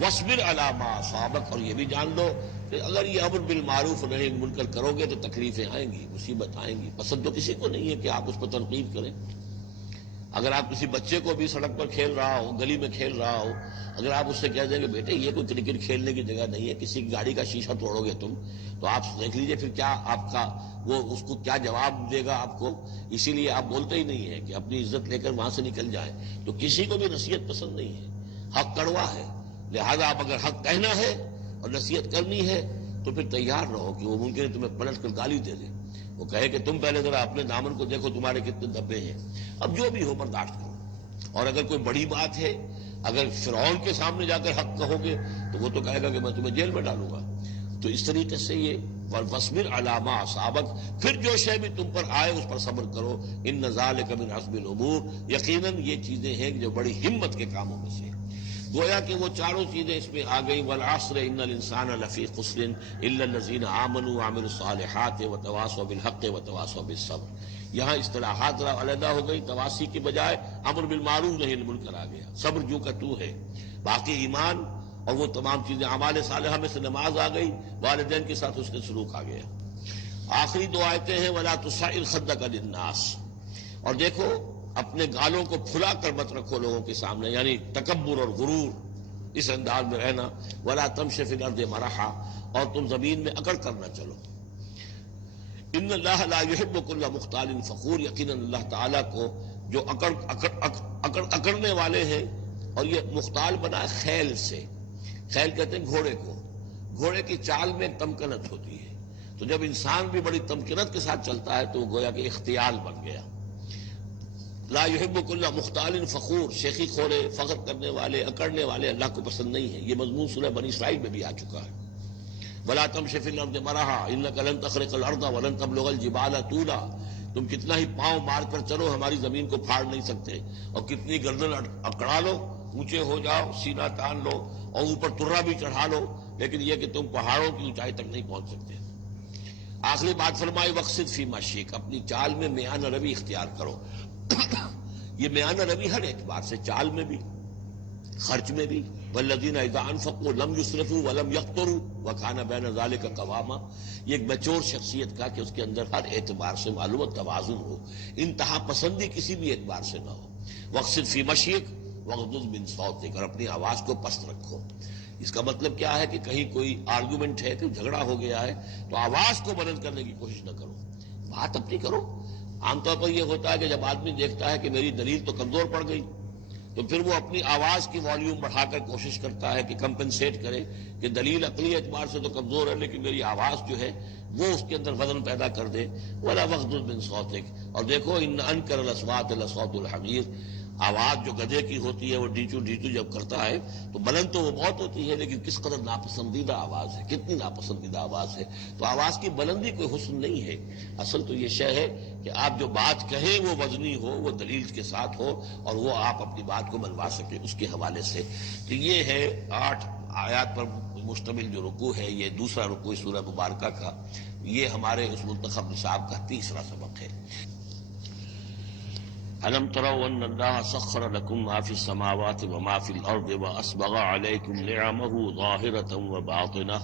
وَاصْبِرْ عَلَىٰ مَا أَصَابَكَ. اور یہ بھی جان لو کہ اگر یہ امر بالمعروف اور نہی عن المنکر کرو گے تو تکلیفیں آئیں گی، مصیبت آئیں گی. پسند تو کسی کو نہیں ہے کہ آپ اس پر تنقید کریں. اگر آپ کسی بچے کو بھی سڑک پر کھیل رہا ہو، گلی میں کھیل رہا ہو، اگر آپ اس سے کہہ دیں کہ بیٹے یہ کوئی کرکٹ کھیلنے کی جگہ نہیں ہے، کسی کی گاڑی کا شیشہ توڑو گے تم، تو آپ دیکھ لیجئے پھر کیا آپ کا وہ اس کو کیا جواب دے گا آپ کو. اسی لیے آپ بولتے ہی نہیں ہیں کہ اپنی عزت لے کر وہاں سے نکل جائیں. تو کسی کو بھی نصیحت پسند نہیں ہے، حق کڑوا ہے. لہذا آپ اگر حق کہنا ہے اور نصیحت کرنی ہے تو پھر تیار رہو کہ وہ ممکن ہے تمہیں پلٹ کر گالی دے دے، وہ کہے کہ تم پہلے ذرا اپنے دامن کو دیکھو تمہارے کتنے دبے ہیں. اب جو بھی ہو برداشت کرو. اور اگر کوئی بڑی بات ہے، اگر فرعون کے سامنے جا کر حق کہو گے تو وہ تو کہے گا کہ میں تمہیں جیل میں ڈالوں گا. تو اس طریقے سے یہ وَاصْبِرْ عَلَىٰ مَا أَصَابَكَ، پھر جو شے بھی تم پر آئے اس پر صبر کرو. إِنَّ ذَلِكَ مِنْ عَزْمِ الْأُمُورِ، یقیناً یہ چیزیں ہیں جو بڑی ہمت کے کاموں میں سے. گویا کہ وہ چاروں چیزیں اس میں آ گئی. وَالْعَصْرِ إِنَّ الْإِنسَانَ لَفِي خُسْرٍ إِلَّا الَّذِينَ آمَنُوا وَعَمِلُوا الصَّالِحَاتِ وَتَوَاصَوْا بِالْحَقِّ وَتَوَاصَوْا بِالصَّبْرِ. یہاں اصطلاحات علیحدہ ہو گئی، تواصی کی بجائے امر بالمعروف نہی عن المنکر آ گیا. صبر جو کا تو ہے، باقی ایمان اور وہ تمام چیزیں اعمال صالحہ میں سے نماز آ گئی، والدین کے ساتھ اس کے سلوک آ گیا. آخری دو آیتیں ہیں وَلَا تُصَعِّرْ خَدَّكَ لِلنَّاسِ. اور دیکھو اپنے گالوں کو پھلا کر مت رکھو لوگوں کے سامنے، یعنی تکبر اور غرور اس انداز میں رہنا. وَلَا تَمْشِ فِي الْأَرْضِ مَرَحًا. اور تم زمین میں اکڑ کر نہ چلو. ان اللہ لا يحب كل مختال فخور. یقیناً اللہ تعالیٰ کو جو اکڑنے والے ہیں، اور یہ مختال بنا ہے خیل سے. خیل کہتے ہیں گھوڑے کو. گھوڑے کی چال میں تمکنت ہوتی ہے، تو جب انسان بھی بڑی تمکنت کے ساتھ چلتا ہے تو وہ گویا کہ اختیال بن گیا. لا يحب كل مختال فخور. شیخی خورے، فخر کرنے والے، اکڑنے والے اللہ کو پسند نہیں ہے. یہ مضمون سورہ بنی اسرائیل میں بھی آ چکا ہے. وَلَا تَمْشِ فِي الْأَرْضِ مَرَحًا إِنَّكَ لَن تَخْرِقَ الْأَرْضَ وَلَن تَبْلُغَ الْجِبَالَ طُولًا. تم کتنا ہی پاؤں مار کر چلو ہماری زمین کو پھاڑ نہیں سکتے، اور کتنی گردن اکڑا لو، اونچے ہو جاؤ، سینہ تان لو اور اوپر ترا بھی چڑھا لو، لیکن یہ کہ تم پہاڑوں کی اونچائی تک نہیں پہنچ سکتے. آخری بات فرمائی وَاقْصِدْ فِي مَشْيِكَ. اپنی چال میں میانہ روی اختیار کرو. یہ میانہ روی ہر اعتبار سے، چال میں بھی، خرچ میں بھی، والذین اذا انفقوا لم یسرفوا ولم یقتروا وکان بین ذلک قواما، یہ ایک میچور شخصیت کا کہ اس کے اندر ہر اعتبار سے معلوم توازن ہو، انتہا پسندی کسی بھی اعتبار سے نہ ہو۔ واقصد فی مشیک واغضض من صوتک، اور اپنی آواز کو پست رکھو۔ اس کا مطلب کیا ہے کہ کہیں کوئی آرگومنٹ ہے، کوئی جھگڑا ہو گیا ہے تو آواز کو بلند کرنے کی کوشش نہ کرو، بات اپنی کرو۔ عام طور پر یہ ہوتا ہے کہ جب آدمی دیکھتا ہے کہ میری دلیل تو کمزور پڑ گئی تو پھر وہ اپنی آواز کی والیوم بڑھا کر کوشش کرتا ہے کہ کمپنسیٹ کرے کہ دلیل عقلی اعتبار سے تو کمزور ہے لیکن میری آواز جو ہے وہ اس کے اندر وزن پیدا کر دے۔ وَلَا وَغْضُضْ مِنْ صَوْتِكَ، اور دیکھو ان انکر الاصوات لصوت الحمیر، آواز جو گدھے کی ہوتی ہے وہ ڈیچو ڈیچو جب کرتا ہے تو بلند تو وہ بہت ہوتی ہے لیکن کس قدر ناپسندیدہ آواز ہے، کتنی ناپسندیدہ آواز ہے۔ تو آواز کی بلندی کوئی حسن نہیں ہے، اصل تو یہ شے ہے کہ آپ جو بات کہیں وہ وزنی ہو، وہ دلیل کے ساتھ ہو اور وہ آپ اپنی بات کو منوا سکیں اس کے حوالے سے۔ تو یہ ہے 8 آیات پر مشتمل جو رکوع ہے، یہ دوسرا رکوع سورہ مبارکہ کا، یہ ہمارے اس منتخب نصاب کا تیسرا سبق ہے۔ أَلَمْ تَرَوْا أَنَّ اللَّهَ سَخَّرَ لَكُم مَّا فِي السَّمَاوَاتِ وَمَا فِي الْأَرْضِ وَأَسْبَغَ عَلَيْكُمْ نِعَمَهُ ظَاهِرَةً وَبَاطِنَةً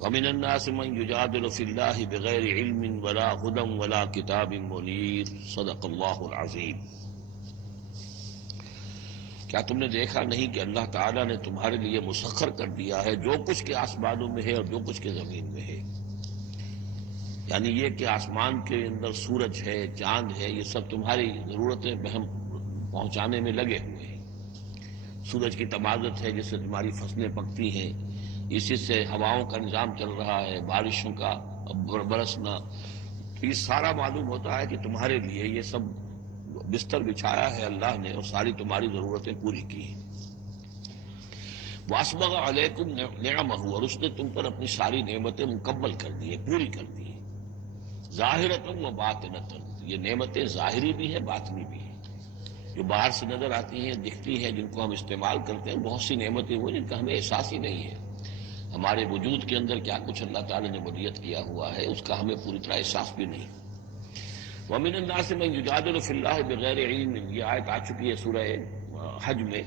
وَمِنَ النَّاسِ مَن يُجَادِلُ فِي اللَّهِ بِغَيْرِ عِلْمٍ وَلَا هُدًى وَلَا كِتَابٍ مُّنِيرٍ صدق اللہ العظیم۔ کیا تم نے دیکھا نہیں کہ اللہ تعالیٰ نے تمہارے لیے مسخر کر دیا ہے جو کچھ کے آسمانوں میں ہے اور جو کچھ کے زمین میں ہے، یعنی یہ کہ آسمان کے اندر سورج ہے، چاند ہے، یہ سب تمہاری ضرورتیں بہم پہنچانے میں لگے ہوئے ہیں۔ سورج کی تمازت ہے جس سے تمہاری فصلیں پکتی ہیں، اسی سے ہواؤں کا نظام چل رہا ہے، بارشوں کا برسنا، یہ سارا معلوم ہوتا ہے کہ تمہارے لیے یہ سب بستر بچھایا ہے اللہ نے اور ساری تمہاری ضرورتیں پوری کی ہیں۔ وَأَسْبَغَ عَلَيْكُمْ نِعَمَهُ، اور اس نے تم پر اپنی ساری نعمتیں مکمل کر دی ہیں، پوری کر دی ہیں۔ ظاہرۃ و باطنۃ، یہ نعمتیں ظاہری بھی ہیں باطنی بھی ہیں، جو باہر سے نظر آتی ہیں دکھتی ہیں جن کو ہم استعمال کرتے ہیں، بہت سی نعمتیں وہ جن کا ہمیں احساس ہی نہیں ہے، ہمارے وجود کے اندر کیا کچھ اللہ تعالیٰ نے ودیت کیا ہوا ہے اس کا ہمیں پوری طرح احساس بھی نہیں۔ وَمِنَ النَّاسِ مَن يُجَادِلُ فِي اللَّهِ بِغَيْرِ عِلْمٍ، یہ آیت آ چکی ہے سورہ حج میں۔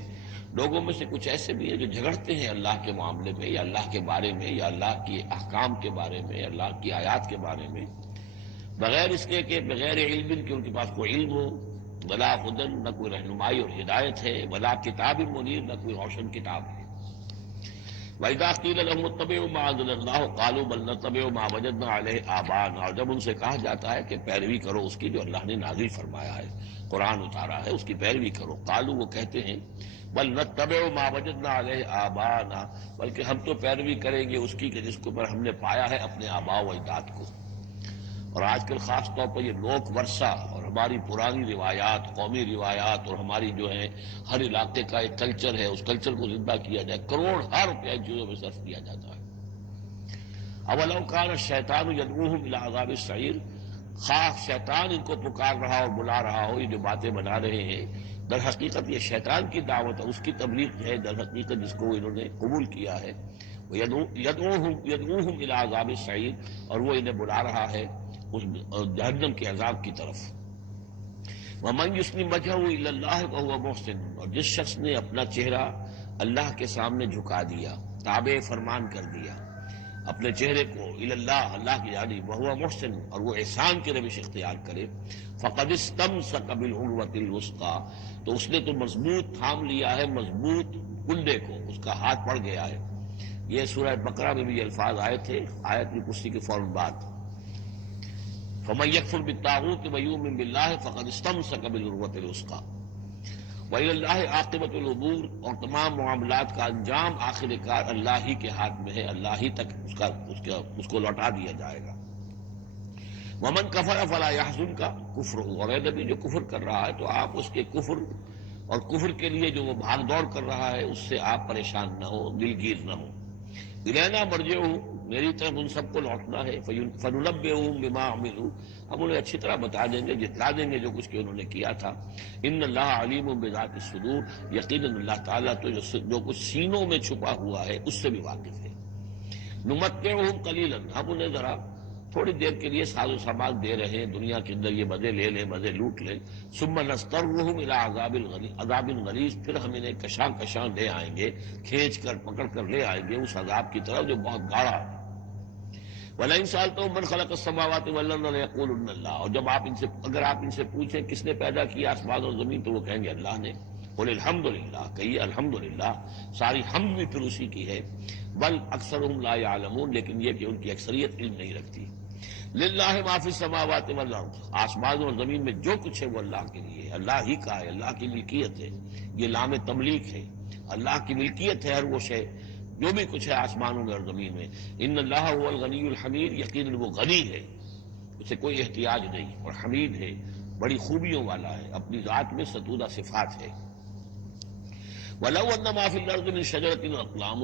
لوگوں میں سے کچھ ایسے بھی ہیں جو جھگڑتے ہیں اللہ کے معاملے میں یا اللہ کے بارے میں یا اللہ کے احکام کے بارے میں، اللہ کی آیات کے بارے میں، بغیر اس کے کہ بغیر علم کہ ان کے پاس کوئی علم ہو، ولا ہدن، نہ کوئی رہنمائی اور ہدایت ہے، ولا کتاب منیر، نہ کوئی روشن کتاب ہے۔ وَإِذَا قِيلَ لَهُمُ اتَّبِعُوا مَا أَنزَلَ اللَّهُ قَالُوا بَلْ نَتَّبِعُ مَا وَجَدْنَا عَلَيْهِ آبَاءَنَا، اور جب ان سے کہا جاتا ہے کہ پیروی کرو اس کی جو اللہ نے نازل فرمایا ہے، قرآن اتارا ہے، اس کی پیروی کرو، قالوا، وہ کہتے ہیں، بل نتبع ما وجدنا علیہ آباءنا، بلکہ ہم تو پیروی کریں گے اس کی کہ جس کو پر ہم نے پایا ہے اپنے آباء و اجداد کو۔ اور آج کل خاص طور پر یہ لوک ورثہ اور ہماری پرانی روایات، قومی روایات اور ہماری جو ہے ہر علاقے کا ایک کلچر ہے، اس کلچر کو زندہ کیا جائے، کروڑ ہر روپیہ چیزوں میں صرف کیا جاتا ہے۔ اولو کان الشیطان یدعوہم الی عذاب السعیر، خواہ شیطان ان کو پکار رہا اور بلا رہا ہو، یہ جو باتیں بنا رہے ہیں در حقیقت یہ شیطان کی دعوت ہے، اس کی تبلیغ ہے در حقیقت جس کو انہوں نے قبول کیا ہے۔ یدعوہم الی عذاب السعیر، اور وہ انہیں بلا رہا ہے اس جہنم کے عذاب کی طرف۔ وَمَن يُسْلِمْ وَجْهَهُ إِلَى اللَّهِ وَهُوَ مُحْسِنٌ، اور جس شخص نے اپنا چہرہ اللہ کے سامنے جھکا دیا، تابع فرمان کر دیا اپنے چہرے کو الی اللہ، اللہ کی جانب، وَهُوَ مُحْسِنٌ، اور وہ احسان کی روش اختیار کرے، فَقَدِ اسْتَمْسَكَ بِالْعُرْوَةِ الْوُثْقَىٰ، تو اس نے تو مضبوط تھام لیا ہے مضبوط کنڈے کو، اس کا ہاتھ پڑ گیا ہے۔ یہ سورہ بقرہ میں بھی یہ الفاظ آئے تھے آیت کی کرسی کے فوراً بعد۔ فَمَن يَكْفُرْ بِالطَّاغُوتِ وَيُؤْمِن بِاللَّهِ فَقَدِ اسْتَمْسَكَ بِالْعُرْوَةِ الْوُثْقَىٰ وَإِلَى اللَّهِ عَاقِبَةُ الْأُمُورِ، اور تمام معاملات کا انجام آخر کار اللہ ہی کے ہاتھ میں ہے، اللہ ہی تک اس کو لوٹا دیا جائے گا۔ وَمَن كَفَرَ فَلَا يَحْزُنكَ كُفْرُهُ، اور اے نبی جو کفر کر رہا ہے تو آپ اس کے کفر اور کفر کے لیے جو وہ بھاگ دوڑ کر رہا ہے اس سے آپ پریشان نہ ہو، دلگیر نہ ہو۔ الینا مرجعہم، میری طرف ان سب کو لوٹنا ہے، فننبئہم بما عملوا، ہم انہیں اچھی طرح بتا دیں گے، جتلا دیں گے جو کچھ کہ انہوں نے کیا تھا۔ ان اللہ علیم بذات الصدور، یقیناً اللہ تعالیٰ تو جو کچھ سینوں میں چھپا ہوا ہے اس سے بھی واقف ہے۔ نمتعہم قلیلا، ہم انہیں ذرا تھوڑی دیر کے لیے ساز و سامان دے رہے ہیں، دنیا کے اندر یہ مزے لے لیں، مزے لوٹ لیں، ثم نضطرهم الى عذاب غلیظ، پھر ہم انہیں کشاں کشاں لے آئیں گے، کھینچ کر پکڑ کر لے آئیں گے اس عذاب کی طرف جو بہت گاڑا ہے۔ وَلَئِن سَأَلْتَهُم مَّن خَلَقَ السَّمَاوَاتِ وَالْأَرْضَ لَيَقُولُنَّ اللَّهُ، اور جب اگر آپ ان سے پوچھیں کس نے پیدا کیا آسمان اور زمین، تو وہ کہیں گے اللہ نے۔ قُلِ الْحَمْدُلِلَّہ، کہیے الحمدللہ، ساری حمد بھی پھر اسی کی ہے۔ بل اکثرهم لا يعلمون، لیکن یہ کہ ان کی اکثریت علم نہیں رکھتی۔ للہ ما فی السماوات والارض، آسمان اور زمین میں جو کچھ ہے وہ اللہ کے لیے ہے، اللہ ہی کا ہے، اللہ کی ملکیت ہے، یہ لام تملیک ہے، اللہ کی ملکیت ہے ہر وہ شے جو بھی کچھ ہے آسمانوں میں اور زمین میں۔ ان اللہ هو الغنی الحمید، یقیناً وہ غنی ہے، اسے کوئی احتیاج نہیں، اور حمید ہے، بڑی خوبیوں والا ہے، اپنی ذات میں ستودہ صفات ہے۔ وَلَوْ أَنَّ مَا فِي الْأَرْضِ مِنْ شَجَرَةٍ أَقْلَامٌ،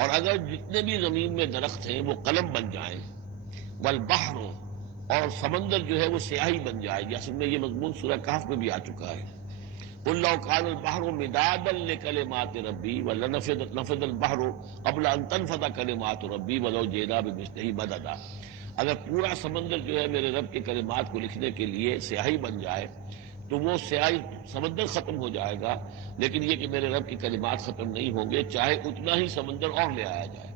اور اگر جتنے بھی زمین میں درخت ہیں وہ قلم بن جائیں، والبحر، اور سمندر جو ہے وہ سیاہی بن جائے گی، اصل میں یہ مضمون سورہ کہف میں بھی آ چکا ہے۔ قُل لَوْ كَانَ الْبَحْرُ مِدَادًا لِكَلِمَاتِ رَبِّي وَلَنَفِدَ الْبَحْرُ قَبْلَ أَن تَنفَدَ كَلِمَاتُ رَبِّي وَلَوْ جِئْنَا بِمِثْلِهِ مَدَدًا، اگر پورا سمندر جو ہے میرے رب کے کلمات کو لکھنے کے لیے سیاہی بن جائے تو وہ سیاہی سمندر ختم ہو جائے گا، لیکن یہ کہ میرے رب کے کلمات ختم نہیں ہوں گے، چاہے اتنا ہی سمندر اور لے آیا جائے۔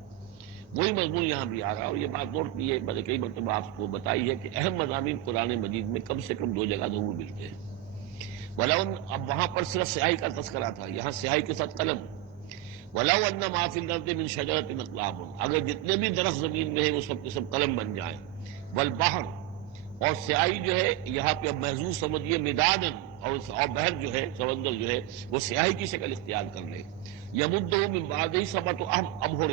وہی مضمون یہاں بھی آ رہا ہے، اور یہ بات نوٹ کی ہے، میں نے کئی مرتبہ آپ کو بتائی ہے کہ اہم مضامین قرآن مجید میں کم سے کم دو جگہ ضرور ملتے ہیں۔ وَلَوْ، اب وہاں پر صرف سیاہی کا تذکرہ تھا، یہاں سیاہی کے ساتھ قلم۔ وَلَوْ أَنَّ مَا فِي الْأَرْضِ مِنْ شَجَرَةٍ أَقْلَامٌ، اگر جتنے بھی درخت زمین میں ہیں وہ سب کے سب قلم بن جائیں۔ والبحر، اور سیاہی جو ہے یہاں پہ اب محظوظ سمجھیے مدادن، اور بحر جو ہے سمندر جو ہے وہ سیاہی کی شکل اختیار کر لے۔ یمدہ من بعدہ سبعۃ ابحر،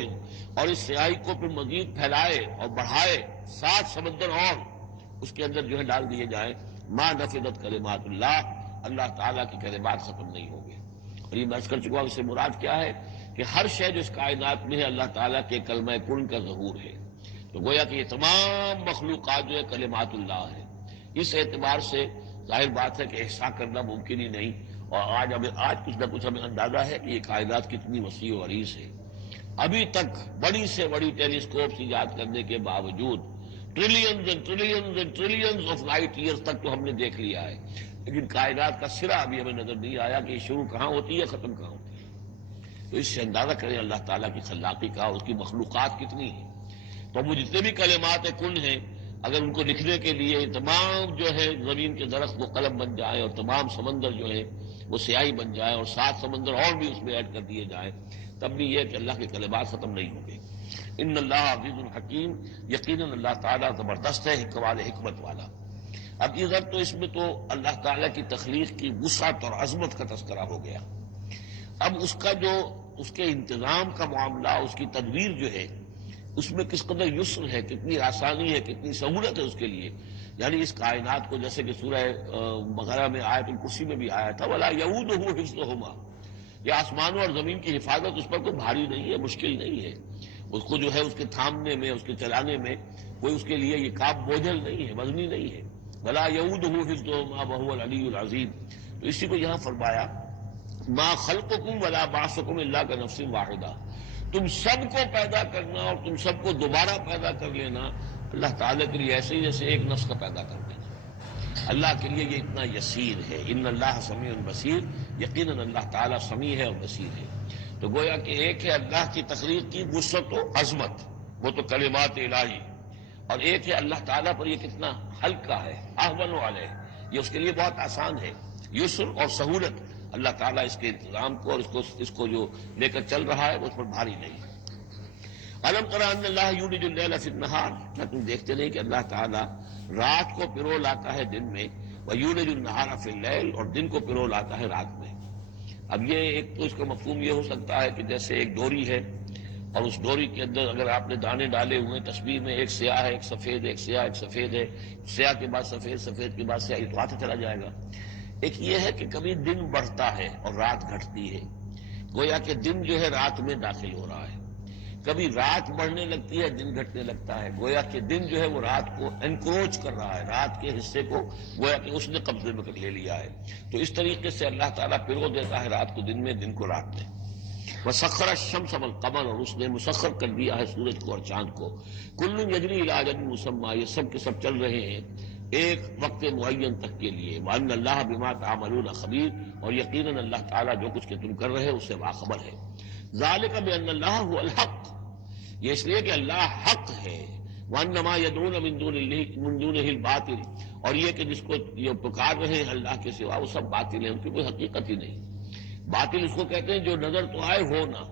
اور اس سیاہی کو پھر مزید پھیلائے اور بڑھائے 7 سمندر اور اس کے اندر جو ہے ڈال دیے جائیں، ما نفدت کلمات اللہ، اللہ تعالیٰ کی کلمات ختم نہیں ہوں گے۔ اور یہ میں عرض کر چکا ہوں، اس سے مراد کیا ہے کہ ہر شے جو اس کائنات میں ہے اللہ تعالیٰ کے کلمہ کن کا ظہور ہے، تو گویا کہ یہ تمام مخلوقات جو ہے کلمات اللہ ہے۔ اس اعتبار سے ظاہر بات ہے کہ احصاء کرنا ممکن ہی نہیں، اور آج کچھ نہ کچھ ہمیں اندازہ ہے کہ یہ کائنات کتنی وسیع و عریض ہے۔ ابھی تک بڑی سے بڑی ٹیلیسکوپس ایجاد کرنے کے باوجود trillions and trillions and trillions of light years تک تو ہم نے دیکھ لیا ہے، لیکن کائنات کا سرا ابھی ہمیں نظر نہیں آیا کہ یہ شروع کہاں ہوتی ہے ختم کہاں ہوتی ہے۔ تو اس سے اندازہ کریں اللہ تعالیٰ کی خلاقی کا، اس کی مخلوقات کتنی ہیں۔ تو وہ جتنے بھی کلمات کن ہیں، اگر ان کو لکھنے کے لیے تمام جو ہے زمین کے درخت وہ قلم بن جائیں، اور تمام سمندر جو ہے وہ سیاہی بن جائے، اور 7 سمندر اور بھی اس میں ایڈ کر دیے جائیں، تب بھی یہ کہ اللہ کے کلمات ختم نہیں ہوں گے۔ ان اللہ عزیز الحکیم، یقیناً اللہ تعالیٰ زبردست ہے، حکمت والا۔ اب ادھر تو اس میں تو اللہ تعالیٰ کی تخلیق کی وسعت اور عظمت کا تذکرہ ہو گیا۔ اب اس کے انتظام کا معاملہ، اس کی تدبیر جو ہے، اس میں کس قدر یسر ہے، کتنی آسانی ہے، کتنی سہولت ہے اس کے لیے۔ یعنی اس کائنات کو، جیسے کہ سورہ بقرہ میں آیت الکرسی میں بھی آیا تھا، وَلَا يَئُودُهُ حِفْظُهُمَا، یہ آسمانوں اور زمین کی حفاظت اس پر کوئی بھاری نہیں ہے، مشکل نہیں ہے، اس کو جو ہے اس کے تھامنے میں، اس کے چلانے میں کوئی اس کے لیے یہ کام بوجھل نہیں ہے، وزنی نہیں ہے۔ وَلَا يَئُودُهُ حِفْظُهُمَا وَهُوَ الْعَلِيُّ الْعَظِيمُ، تو اسی کو یہاں فرمایا ما خلقکم ولا بعثکم الا کنفس واحدہ، تم سب کو پیدا کرنا اور تم سب کو دوبارہ پیدا کر لینا اللہ تعالیٰ کے لیے ایسے ہی جیسے ایک نفس کا پیدا کر دینا، اللہ کے لیے یہ اتنا یسیر ہے۔ ان اللہ سمیع بصیر، یقیناً اللہ تعالیٰ سمیع ہے اور بصیر ہے۔ تو گویا کہ ایک ہے اللہ کی تخلیق کی وسعت و عظمت، وہ تو کلمات الہی، اور ایک ہے اللہ تعالیٰ پر یہ کتنا ہلکا ہے، اہون علیہ، یہ اس کے لیے بہت آسان ہے، یسر اور سہولت۔ اللہ تعالیٰ اس کے انتظام کو اور اس کو جو لے کر چل رہا ہے وہ اس پر بھاری نہیں۔ الم تر ان اللہ یولج اللیل فی النہار، کیا تم دیکھتے نہیں کہ اللہ تعالیٰ رات کو پرو لاتا ہے دن میں، ویولج النہار فی اللیل، اور دن کو پرو لاتا ہے رات میں۔ اب یہ ایک تو اس کا مفہوم یہ ہو سکتا ہے کہ جیسے ایک ڈوری ہے، اور اس ڈوری کے اندر اگر آپ نے دانے ڈالے ہوئے ہیں، تصویر میں ایک سیاہ ہے، ایک سفید ہے، ایک سیاہ ایک سفید ہے، سیاہ کے بعد سفید، سفید کے بعد سیاہ، یہ تو آتا چلا جائے گا۔ ایک یہ ہے کہ کبھی دن بڑھتا ہے اور رات گھٹتی ہے، گویا کہ دن جو ہے رات میں داخل ہو رہا ہے، کبھی رات بڑھنے لگتی ہے، دن گھٹنے لگتا ہے، گویا کہ دن جو ہے وہ رات کو انکروچ کر رہا ہے، رات کے حصے کو گویا کہ اس نے قبضے میں لے لیا ہے۔ تو اس طریقے سے اللہ تعالیٰ پرو دیتا ہے رات کو دن میں، دن کو رات میں۔ وسخر الشمس والقمر، اور اس نے مسخر کر دیا ہے سورج کو اور چاند کو، کل یجری الی اجل مسمى، یہ سب کے سب چل رہے ہیں ایک وقت معین تک کے لیے، وان اللہ بما تعملون خبیر، اور یقیناً اللہ تعالیٰ جو کچھ کہ تم کر رہے ہو اس سے باخبر ہے۔ ذالک بان اللہ هو الحق، یہ اس لیے کہ اللہ حق ہے، وان ما يدعون من دونه الباطل، اور یہ کہ جس کو یہ پکار رہے ہیں اللہ کے سوا وہ سب باطل ہیں، ان کی کوئی حقیقت ہی نہیں۔ باطل اس کو کہتے ہیں جو نظر تو آئے ہو نہ،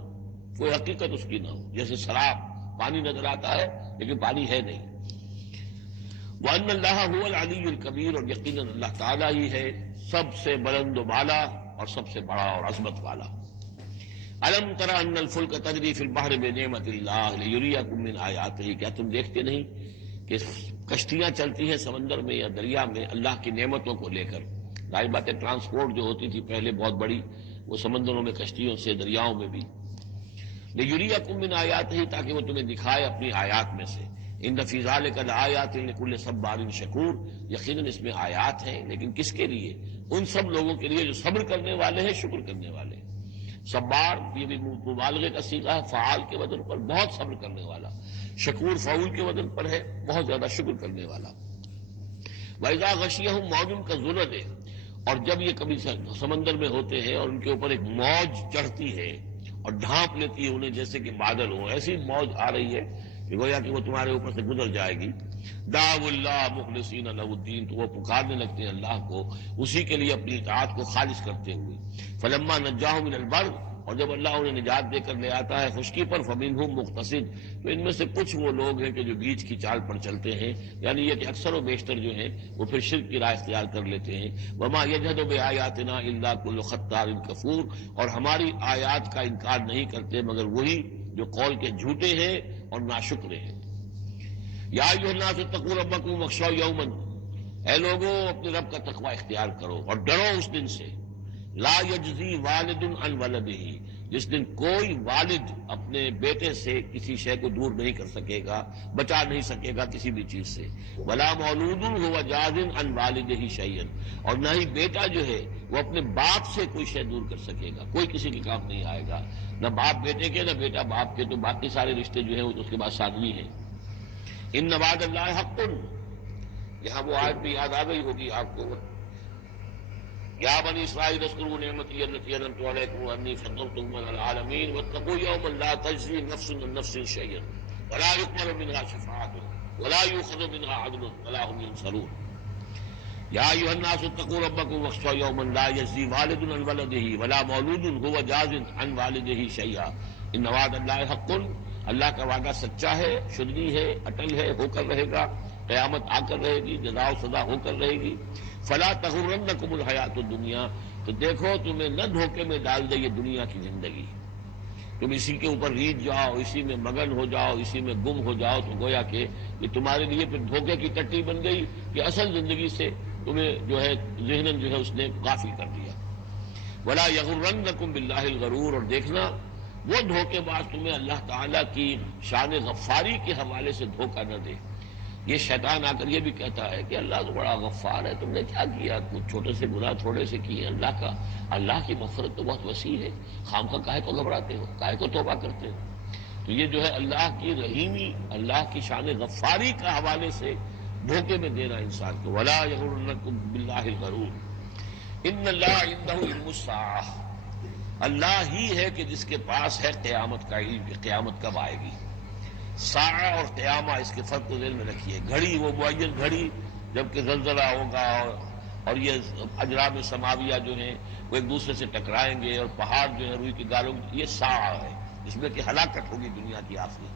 کوئی حقیقت اس کی نہ ہو، جیسے شراب، پانی نظر آتا ہے لیکن پانی ہے نہیں۔ وَأَنَّ اللَّهَ هُوَ الْعَلِيُّ الْكَبِيرُ، اور یقیناً اللہ تعالیٰ ہی ہے سب سے بلند و بالا اور سب سے بڑا اور عظمت والا۔ أَلَمْ تَرَ أَنَّ الْفُلْكَ تَجْرِي فِي الْبَحْرِ بِنِعْمَتِ اللَّهِ لِيُرِيَكُم مِّنْ آيَاتِهِ، کیا تم دیکھتے نہیں کہ کشتیاں چلتی ہیں سمندر میں یا دریا میں اللہ کی نعمتوں کو لے کر؟ ظاہر بات ہے ٹرانسپورٹ جو ہوتی تھی پہلے بہت بڑی، وہ سمندروں میں کشتیوں سے، دریاؤں میں بھی۔ لِيُرِيَكُم مِّنْ آيَاتِهِ، تاکہ وہ تمہیں دکھائے اپنی آیات میں سے۔ ان فی ذلک لآیات لکل صبار شکور، یقیناً اس میں آیات ہیں، لیکن کس کے لیے؟ ان سب لوگوں کے لیے جو صبر کرنے والے ہیں، شکر کرنے والے ہیں۔ صبار یہ بھی مبالغے کا صیغہ ہے، فعال کے وزن پر، بہت صبر کرنے والا۔ شکور فعول کے وزن پر ہے، بہت زیادہ شکر کرنے والا۔ وَإِذَا غَشِيَهُم مَوْجٌ كَالظُّلَلِ، اور جب یہ کبھی سمندر میں ہوتے ہیں اور ان کے اوپر ایک موج چڑھتی ہے اور ڈھانپ لیتی ہے انہیں جیسے کہ بادل ہوں، ایسی موج آ رہی ہے کہ گویا کہ وہ تمہارے اوپر سے گزر جائے گی۔ دعوا اللہ مخلصین لہ الدین، تو وہ پکارنے لگتے ہیں اللہ کو اسی کے لیے اپنی اطاعت کو خالص کرتے ہوئے۔ فلما نجاہم من البر، اور جب اللہ انہیں نجات دے کر لے آتا ہے خشکی پر، فمنہم مقتصد، تو ان میں سے کچھ وہ لوگ ہیں کہ جو بیچ کی چال پر چلتے ہیں، یعنی یہ کہ اکثر و بیشتر جو ہیں وہ پھر شرک کی راہ اختیار کر لیتے ہیں۔ وما یجحد بآیاتنا الا کل ختار کفور، اور ہماری آیات کا انکار نہیں کرتے مگر وہی جو قول کے جھوٹے ہیں اور ناشکرے ہیں۔ یا ایھا الناس اتقوا ربکم واخشوا یوما، اے لوگوں اپنے رب کا تقوی اختیار کرو اور ڈرو اس دن سے، لا یجزی والد عن ولدہ، جس دن کوئی والد اپنے بیٹے سے کسی شے کو دور نہیں کر سکے گا، بچا نہیں سکے گا کسی بھی چیز سے، ولا مولود هو جاز عن والدہ شیئا، اور نہ ہی بیٹا جو ہے وہ اپنے باپ سے کوئی شے دور کر سکے گا، کوئی کسی کے کام نہیں آئے گا، نہ باپ بیٹے کے نہ بیٹا باپ کے، تو باقی سارے رشتے جو ہیں وہ تو اس کے بعد ثانوی ہیں۔ ان وعد اللہ حق، یہاں وہ آیت بھی یاد آ گئی ہوگی آپ کو، یا بنی اسرائیل اذکروا نعمتی التی انعمت علیکم وانی فضلتکم علی العالمین واتقوا یوما لا تجزی نفس عن نفس شیئا ولا یقبل منها شفاعة ولا یؤخذ منها عدل ولا هم ينصرون۔ یا ایھا الناس اتقوا ربکم واخشوا یوما لا یجزی والد عن ولدہ ولا مولود هو جاز عن والدہ شیئا ان وعد اللہ حق، اللہ کا وعدہ سچا ہے، شدنی ہے، اٹل ہے، ہو کر رہے گا، قیامت آ کر رہے گی، جزا و سزا ہو کر رہے گی۔ فلا تغرنکم الحیات الدنیا، تو دیکھو تمہیں نہ دھوکے میں ڈال دے یہ دنیا کی زندگی، تم اسی کے اوپر ریجھ جاؤ، اسی میں مگن ہو جاؤ، اسی میں گم ہو جاؤ، تو گویا کہ یہ تمہارے لیے پھر دھوکے کی ٹٹی بن گئی کہ اصل زندگی سے تمہیں جو ہے ذہناً جو ہے اس نے غافل کر دیا۔ ولا یغرنکم باللہ الغرور، اور دیکھنا وہ دھوکے باز تمہیں اللہ تعالیٰ کی شان غفاری کے حوالے سے دھوکہ نہ دے۔ یہ شیطان آ کر یہ بھی کہتا ہے کہ اللہ تو بڑا غفار ہے، تم نے کیا کیا، کچھ چھوٹے سے گناہ تھوڑے سے کیے، اللہ کی مغفرت تو بہت وسیع ہے، خامخواہ کاہے کو گھبراتے ہو، کاہے کو توبہ کرتے ہو۔ تو یہ جو ہے اللہ کی رحیمی، اللہ کی شان غفاری کا حوالے سے دھوکے میں دینا انسان کو۔ ولا یغرنکم باللہ الغرور ان اللہ عندہ علم الساعہ، اللہ ہی ہے کہ جس کے پاس ہے قیامت کا علم کہ قیامت کب آئے گی۔ ساعہ اور قیامہ، اس کے فرق کو ذہن میں رکھیے۔ گھڑی وہ معین گھڑی جب کہ زلزلہ ہوگا اور یہ اجرام سماویہ جو ہیں وہ ایک دوسرے سے ٹکرائیں گے اور پہاڑ جو ہے روئی کی گالوں، یہ ساعہ ہے جس میں کہ ہلاکت ہوگی دنیا کی آخری۔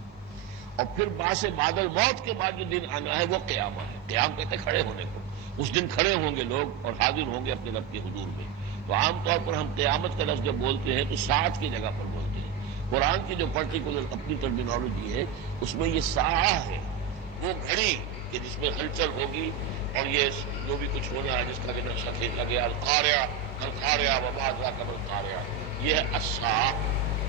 اور پھر باعث بادل موت کے بعد جو دن آنا ہے وہ قیامہ ہے۔ قیام کہتے ہیں کھڑے ہونے کو، اس دن کھڑے ہوں گے لوگ اور حاضر ہوں گے اپنے رب کے حضور میں۔ تو عام طور پر ہم قیامت کا لفظ جب بولتے ہیں تو ساعت کی جگہ پر بولتے ہیں۔ قرآن کی جو پرٹیکولر اپنی ٹرمینالوجی ہے اس میں یہ ساعہ ہے، وہ گھڑی کہ جس میں ہلچل ہوگی اور یہ جو بھی کچھ ہونا ہے جس کا کہ نقشہ کھینچا گیا، القاریہ وما ادراک ما القاریہ، یہ ہے الساعہ۔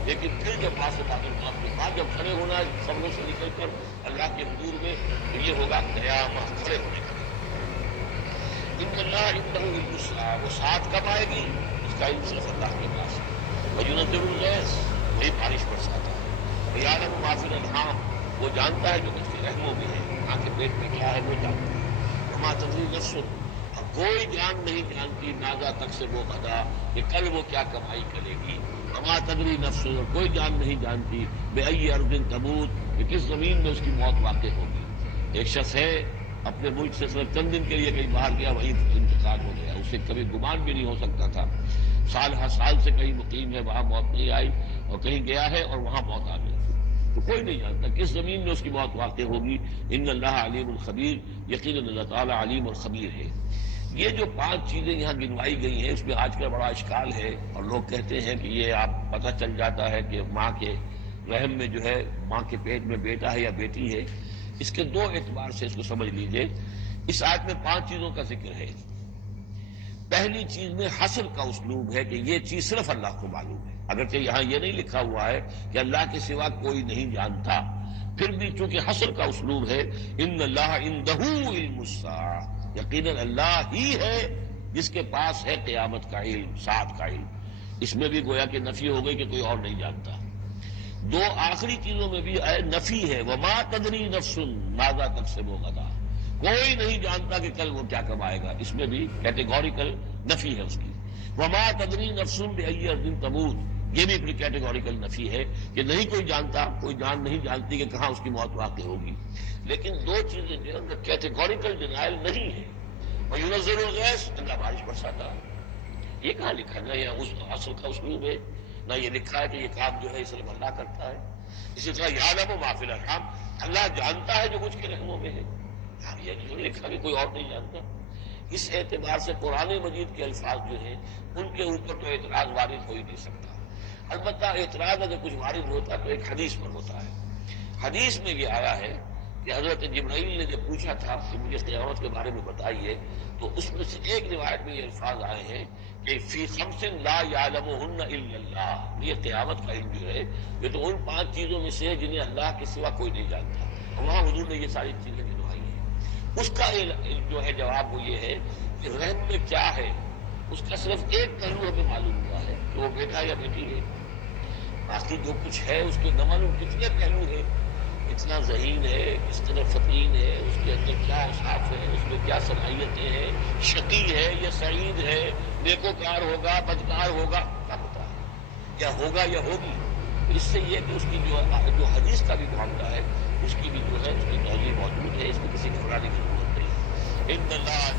لیکن پھر جب پاس بادل موت کے بعد جب کھڑے ہونا ہے قبروں سے نکل کر اللہ کے حضور میں، تو یہ ہوگا قیامت، کھڑے ہونے کا۔ ان اللہ عندہ علم الساعہ، وہ ساتھ کب آئے گی اس کا علم صرف اللہ کے پاس ہے۔ وَيُنَزِّلُ الْغَيْثَ، وہی بارش برساتا ہے. یعلم ما فی الارحام، وہ جانتا ہے جو کچھ کے رحموں میں ہے، ماں کے پیٹ میں کیا ہے وہ جانتا ہے. وما تدری نفس، اور کوئی جان نہیں جانتی ماذا تکسب غدا، کہ کل وہ کیا کمائی کرے گی. وما تدری نفس، اور کوئی جان نہیں جانتی بأی ارض تموت، کہ کس زمین میں اس کی موت واقع ہوگی. ایک شخص ہے اپنے ملک سے صرف چند دن کے لیے کہیں باہر گیا، وہیں انتقال ہو گیا. اسے کبھی گمان بھی نہیں ہو سکتا تھا. سال ہر سال سے کہیں مقیم ہے، وہاں موت نہیں آئی، اور کہیں گیا ہے اور وہاں موت آ گئی. تو کوئی نہیں جانتا کس زمین میں اس کی موت واقع ہوگی. ان اللہ علیم الخبیر، یقیناً اللہ تعالیٰ علیم اور خبیر ہے. یہ جو 5 چیزیں یہاں گنوائی گئی ہیں، اس میں آج کل بڑا اشکال ہے، اور لوگ کہتے ہیں کہ یہ آپ پتہ چل جاتا ہے کہ ماں کے رحم میں جو ہے، ماں کے پیٹ میں بیٹا ہے یا بیٹی ہے. اس کے 2 اعتبار سے اس کو سمجھ لیجئے. اس آیت میں 5 چیزوں کا ذکر ہے. پہلی چیز میں حصر کا اسلوب ہے کہ یہ چیز صرف اللہ کو معلوم ہے، اگرچہ یہاں یہ نہیں لکھا ہوا ہے کہ اللہ کے سوا کوئی نہیں جانتا، پھر بھی چونکہ حصر کا اسلوب ہے. ان اللہ عندہ علم الساعہ، یقیناً اللہ ہی ہے جس کے پاس ہے قیامت کا علم، ساعت کا علم. اس میں بھی گویا کہ نفی ہو گئی کہ کوئی اور نہیں جانتا. 2 آخری چیزوں میں بھی نفی ہے، وما تدری نفس ماذا تکسب غدا، کوئی نہیں جانتا کہ کل وہ کیا کمائے گا. اس میں بھی کیٹیگوریکل نفی ہے اس کی. وما تدری نفس بأی ارض تموت، یہ بھی پھر کیٹیگوریکل نفی ہے کہ نہیں کوئی جانتا، کوئی جان نہیں جانتی کہ کہاں اس کی موت واقع ہوگی. لیکن 2 چیزیں جو ہے ان کا کیٹیگوریکل ڈینائل نہیں ہے. وَيُنَزِّلُ الْغَيْثَ، اللہ بارش برساتا ہے. یہ کہاں لکھا؟ نہ یہ اس اصل کا اسلوب ہے، نہ یہ لکھا ہے کہ یہ کام جو ہے صرف اللہ کرتا ہے. اسی طرح یعلم ما فی الارحام، اللہ جانتا ہے جو کچھ کے رحموں میں ہے. یہ نہیں لکھا کہ کوئی اور نہیں جانتا. اس اعتبار سے قرآن مجید کے الفاظ جو ہیں ان کے اوپر تو اعتراض وارد ہو ہی نہیں سکتا. البتہ اعتراض اگر کچھ وارد ہوتا تو ایک حدیث پر ہوتا ہے. حدیث میں یہ آیا ہے کہ حضرت جبرائیل نے جب پوچھا تھا کہ مجھے قیامت کے بارے میں بتائیے، تو اس میں سے ایک روایت میں یہ الفاظ آئے ہیں کہ فی خمس لا یعلمہن الا اللہ، یہ قیامت کا علم جو ہے یہ تو ان 5 چیزوں میں سے ہے جنہیں اللہ کے سوا کوئی نہیں جانتا. وہاں حضور نے یہ ساری چیزیں گنوائی ہیں. اس کا جو ہے جواب وہ یہ ہے کہ رحم میں کیا ہے اس کا صرف ایک پہلو ہمیں معلوم ہوا ہے کہ وہ بیٹا یا بیٹی ہے. باقی جو کچھ ہے اس کے نہ معلوم کتنے پہلو ہیں، کتنا ذہین ہے، کس طرح فطین ہے، اس کے اندر کیا اوصاف ہے، اس میں کیا صلاحیتیں ہیں، شقی ہے یا سعید ہے، نیکوکار ہوگا بدکار ہوگا، کیا پتا ہے، یا ہوگا یا ہوگی. اس سے یہ کہ اس کی جو حدیث کا بھی معاملہ ہے اس کی بھی جو ہے اس کی توضیح موجود ہے، اس میں کسی کو پڑھانے کی ضرورت نہیں. ان اللہ